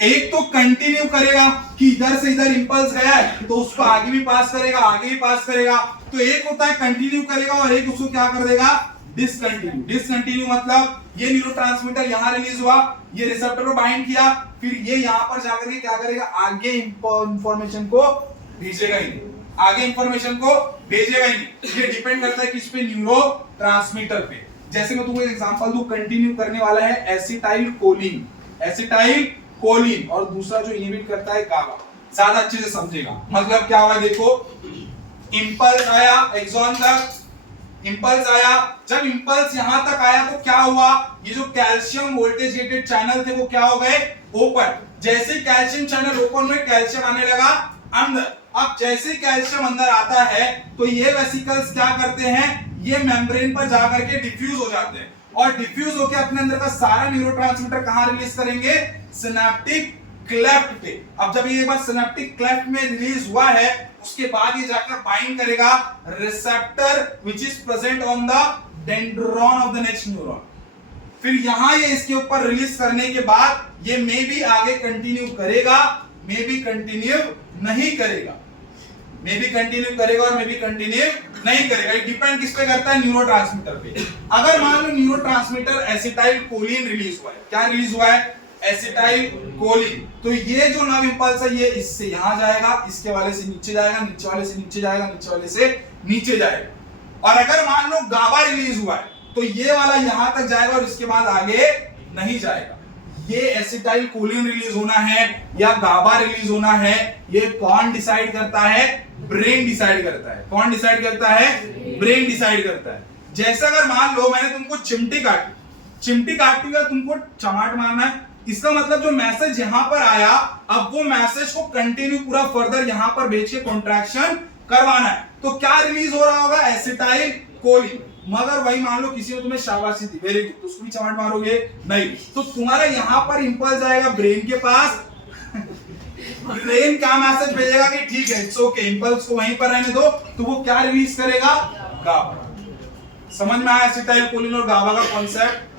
एक तो कंटिन्यू करेगा कि इधर से इधर इंपल्स गया है तो उसको आगे भी पास करेगा, आगे भी पास करेगा। तो एक होता है कंटिन्यू करेगा और एक उसको क्या कर देगा, डिसकंटिन्यू। डिसकंटिन्यू मतलब ये न्यूरोट्रांसमीटर यहां रिलीज हुआ, ये रिसेप्टर को बाइंड किया, फिर ये यहां पर जाकर के क्या करेगा, आगे इंफॉर्मेशन को भेजेगा ही नहीं, आगे इंफॉर्मेशन को भेजेगा ही नहीं। ये डिपेंड करता है किस पे, न्यूरोट्रांसमीटर पे। जैसे मैं तुमको एक एग्जांपल दूं, कंटिन्यू करने वाला है एसिटाइल कोलिन, एसिटाइल कोलिन, और दूसरा जो इनहिबिट करता है गाबा। ज्यादा अच्छे से समझेगा। मतलब क्या हुआ देखो, इंपल्स आया एक्सॉन तक, इंपल्स आया, जब इंपल्स यहां तक आया तो क्या हुआ, ये जो कैल्शियम वोल्टेज गेटेड चैनल थे वो क्या हो गए, ओपन। जैसे कैल्शियम चैनल ओपन हुए कैल्शियम आने लगा अंदर। अब जैसे कैल्शियम अंदर आता है तो ये वेसिकल्स क्या करते हैं, ये मेम्ब्रेन पर जाकर के डिफ्यूज हो जाते हैं और डिफ्यूज होकर अपने अंदर का सारा न्यूरोट्रांसमीटर कहां रिलीज करेंगे, सिनेप्टिक क्लेफ्ट पे। अब जब ये बार सिनेप्टिक क्लेफ्ट में रिलीज हुआ है उसके बाद ये जाकर बाइंड करेगा receptor which is present on the dendron of the next neuron. फिर यहां ये इसके ऊपर रिलीज करने के बाद ये मे भी आगे कंटिन्यू करेगा, मे भी कंटिन्यू नहीं करेगा, मे भी कंटिन्यू करेगा और मे भी कंटिन्यू नहीं करेगा। ये डिपेंड किस पे करता है, न्यूरोट्रांसमीटर पे। अगर मान लो न्यूरोट्रांसमीटर एसिटाइल कोलिन रिलीज हुआ है, क्या रिलीज हुआ है, एसिटाइल कोलिन, तो ये जो नर्व इंपल्स है ये इससे यहां जाएगा, इसके वाले से नीचे जाएगा, नीचे वाले से नीचे जाएगा, नीचे वाले से नीचे जाएगा। और अगर मान लो गाबा रिलीज हुआ है तो ये वाला यहां तक जाएगा और इसके बाद आगे नहीं जाएगा। ये एसिटाइल कोलिन रिलीज होना है या गाबा रिलीज होना है, ये कौन डिसाइड करता है, ब्रेन डिसाइड करता है। कौन डिसाइड करता है, ब्रेन डिसाइड करता है। जैसे अगर मान लो मैंने तुमको चिमटी काटी, चिमटी काटती हुई तुमको चमाट मारना है, इसका मतलब जो मैसेज यहां पर आया अब वो मैसेज को कंटिन्यू पूरा फर्दर यहां पर भेज के कॉन्ट्रैक्शन करवाना है। तो क्या रिलीज हो रहा होगा, एसिटाइल कोलिन। मगर वही मान लो किसी ने तुम्हें शाबाशी दी, वेरी गुड, तो उसको भी चमाट मारोगे नहीं, तो तुम्हारा यहां पर इंपल्स आएगा ब्रेन के पास। ब्रेन क्या मैसेज भेजेगा कि ठीक है इट्स ओके, इंपल्स को वहीं पर रहने दो, तो वो क्या रिलीज करेगा, गाबा। समझ में आया एसिटाइल कोलिन और गाबा का कॉन्सेप्ट।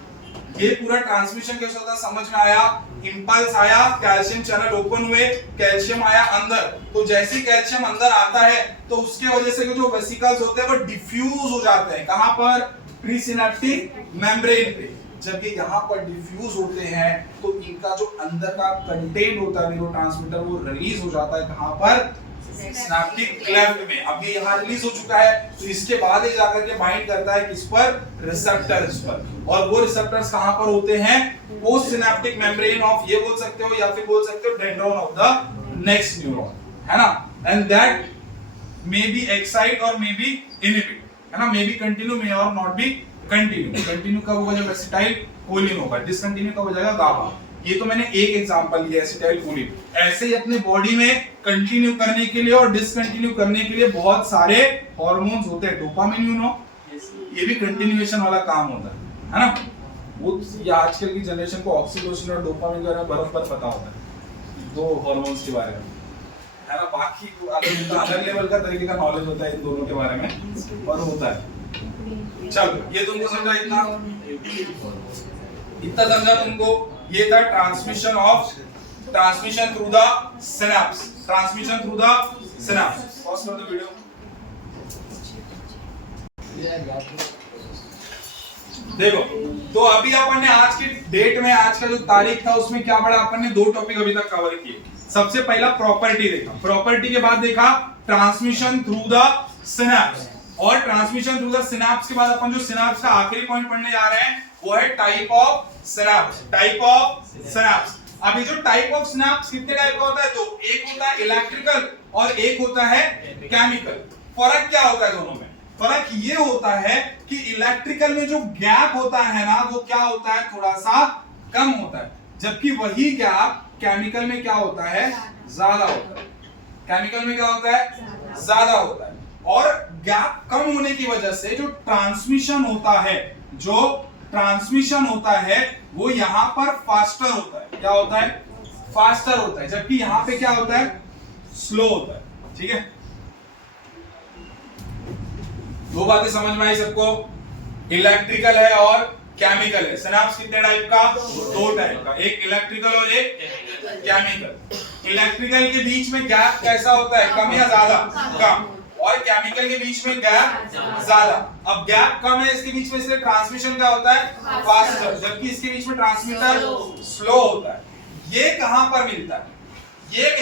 ये पूरा ट्रांसमिशन कैसे होता है समझ में आया। इंपल्स आया, कैल्शियम चैनल ओपन हुए, कैल्शियम आया अंदर, तो जैसे कैल्शियम अंदर आता है तो उसके वजह से जो वेसिकल्स होते हैं वो डिफ्यूज हो जाते हैं, कहां पर, प्रीसिनेप्टिक मेम्ब्रेन पे। जब ये यहां पर डिफ्यूज होते हैं तो इनका जो अंदर का कंटेंट होता है न्यूरोट्रांसमीटर वो रिलीज हो जाता है, कहां पर, सिनेप्टिक क्लेफ्ट में। अब ये यहां रिलीज हो चुका है तो इसके बाद ये जाकर के बाइंड करता है किस पर, रिसेप्टर्स पर। और वो रिसेप्टर्स कहां पर होते हैं, पोस्ट सिनेप्टिक मेम्ब्रेन ऑफ, ये बोल सकते हो या फिर बोल सकते हो dendron of the next neuron, है ना। And that may be excite और मे बी इनहिबिट, है ना, मे बी कंटिन्यू मे और नॉट बी कंटिन्यू। कंटिन्यू कब होगा, जब एसिटाइल कोलिन होगा, डिसकंटिन्यू कब हो जाएगा, गाबा। ये तो मैंने एक एग्जांपल लिया एसिटाइल कोलिन। ऐसे ही अपने बॉडी में कंटिन्यू करने के लिए और डिसकंटिन्यू करने के लिए बहुत सारे हार्मोन्स होते हैं। डोपामिन, यू नो, ये भी कंटिन्यूएशन वाला काम होता है ना। वो ये आजकल की जनरेशन को ऑक्सीटोसिन और डोपामिन के बारे में बराबर पता होता है, दो हार्मोन्स के बारे में, है ना। बाकी अलग लेवल का तरीके का नॉलेज होता है इन दोनों के बारे में, और होता है। चलो ये तुमको समझा, इतना समझा तुमको। ये था transmission through the synapse, transmission through the synapse. Pause कर दो वीडियो। देखो तो अभी अपन ने आज की डेट में, आज का जो तारीख था उसमें क्या पढ़ा अपन ने, दो टॉपिक अभी तक कवर किए। सबसे पहला प्रॉपर्टी देखा, प्रॉपर्टी के बाद देखा ट्रांसमिशन थ्रू द सिनेप्स, और ट्रांसमिशन थ्रू द सिनेप्स के बाद अपन जो सिनेप्स का आखिरी पॉइंट पढ़ने जा रहे हैं वो है type of synapse, type of synapse. अब ये जो टाइप ऑफ सिनेप्स कितने टाइप का होता है, तो एक होता है इलेक्ट्रिकल और एक होता है केमिकल। फर्क क्या होता है दोनों में, फर्क ये होता है कि इलेक्ट्रिकल में जो गैप होता है ना वो क्या होता है, थोड़ा सा कम होता है, जबकि वही गैप केमिकल में क्या होता है, ज्यादा होता है। केमिकल में क्या होता है, ज्यादा होता है। और गैप कम होने की वजह से जो ट्रांसमिशन होता है, जो ट्रांसमिशन होता है वो यहां पर फास्टर होता है। क्या होता है? फास्टर होता है, जबकि यहां पे क्या होता है? स्लो होता है। ठीक है, दो बातें समझ में आई सबको? इलेक्ट्रिकल है और केमिकल है। सिनेप्स कितने टाइप का? दो टाइप का, एक इलेक्ट्रिकल और एक केमिकल। इलेक्ट्रिकल के बीच में गैप कैसा होता है? कम या ज्यादा? कम। और केमिकल के बीच में गैप ज्यादा। अब गैप कम है इसके बीच में, इसलिए ट्रांसमिशन क्या होता है? फास्टर, जबकि इसके बीच में ट्रांसमीटर स्लो होता है। ये कहां पर मिलता है? ये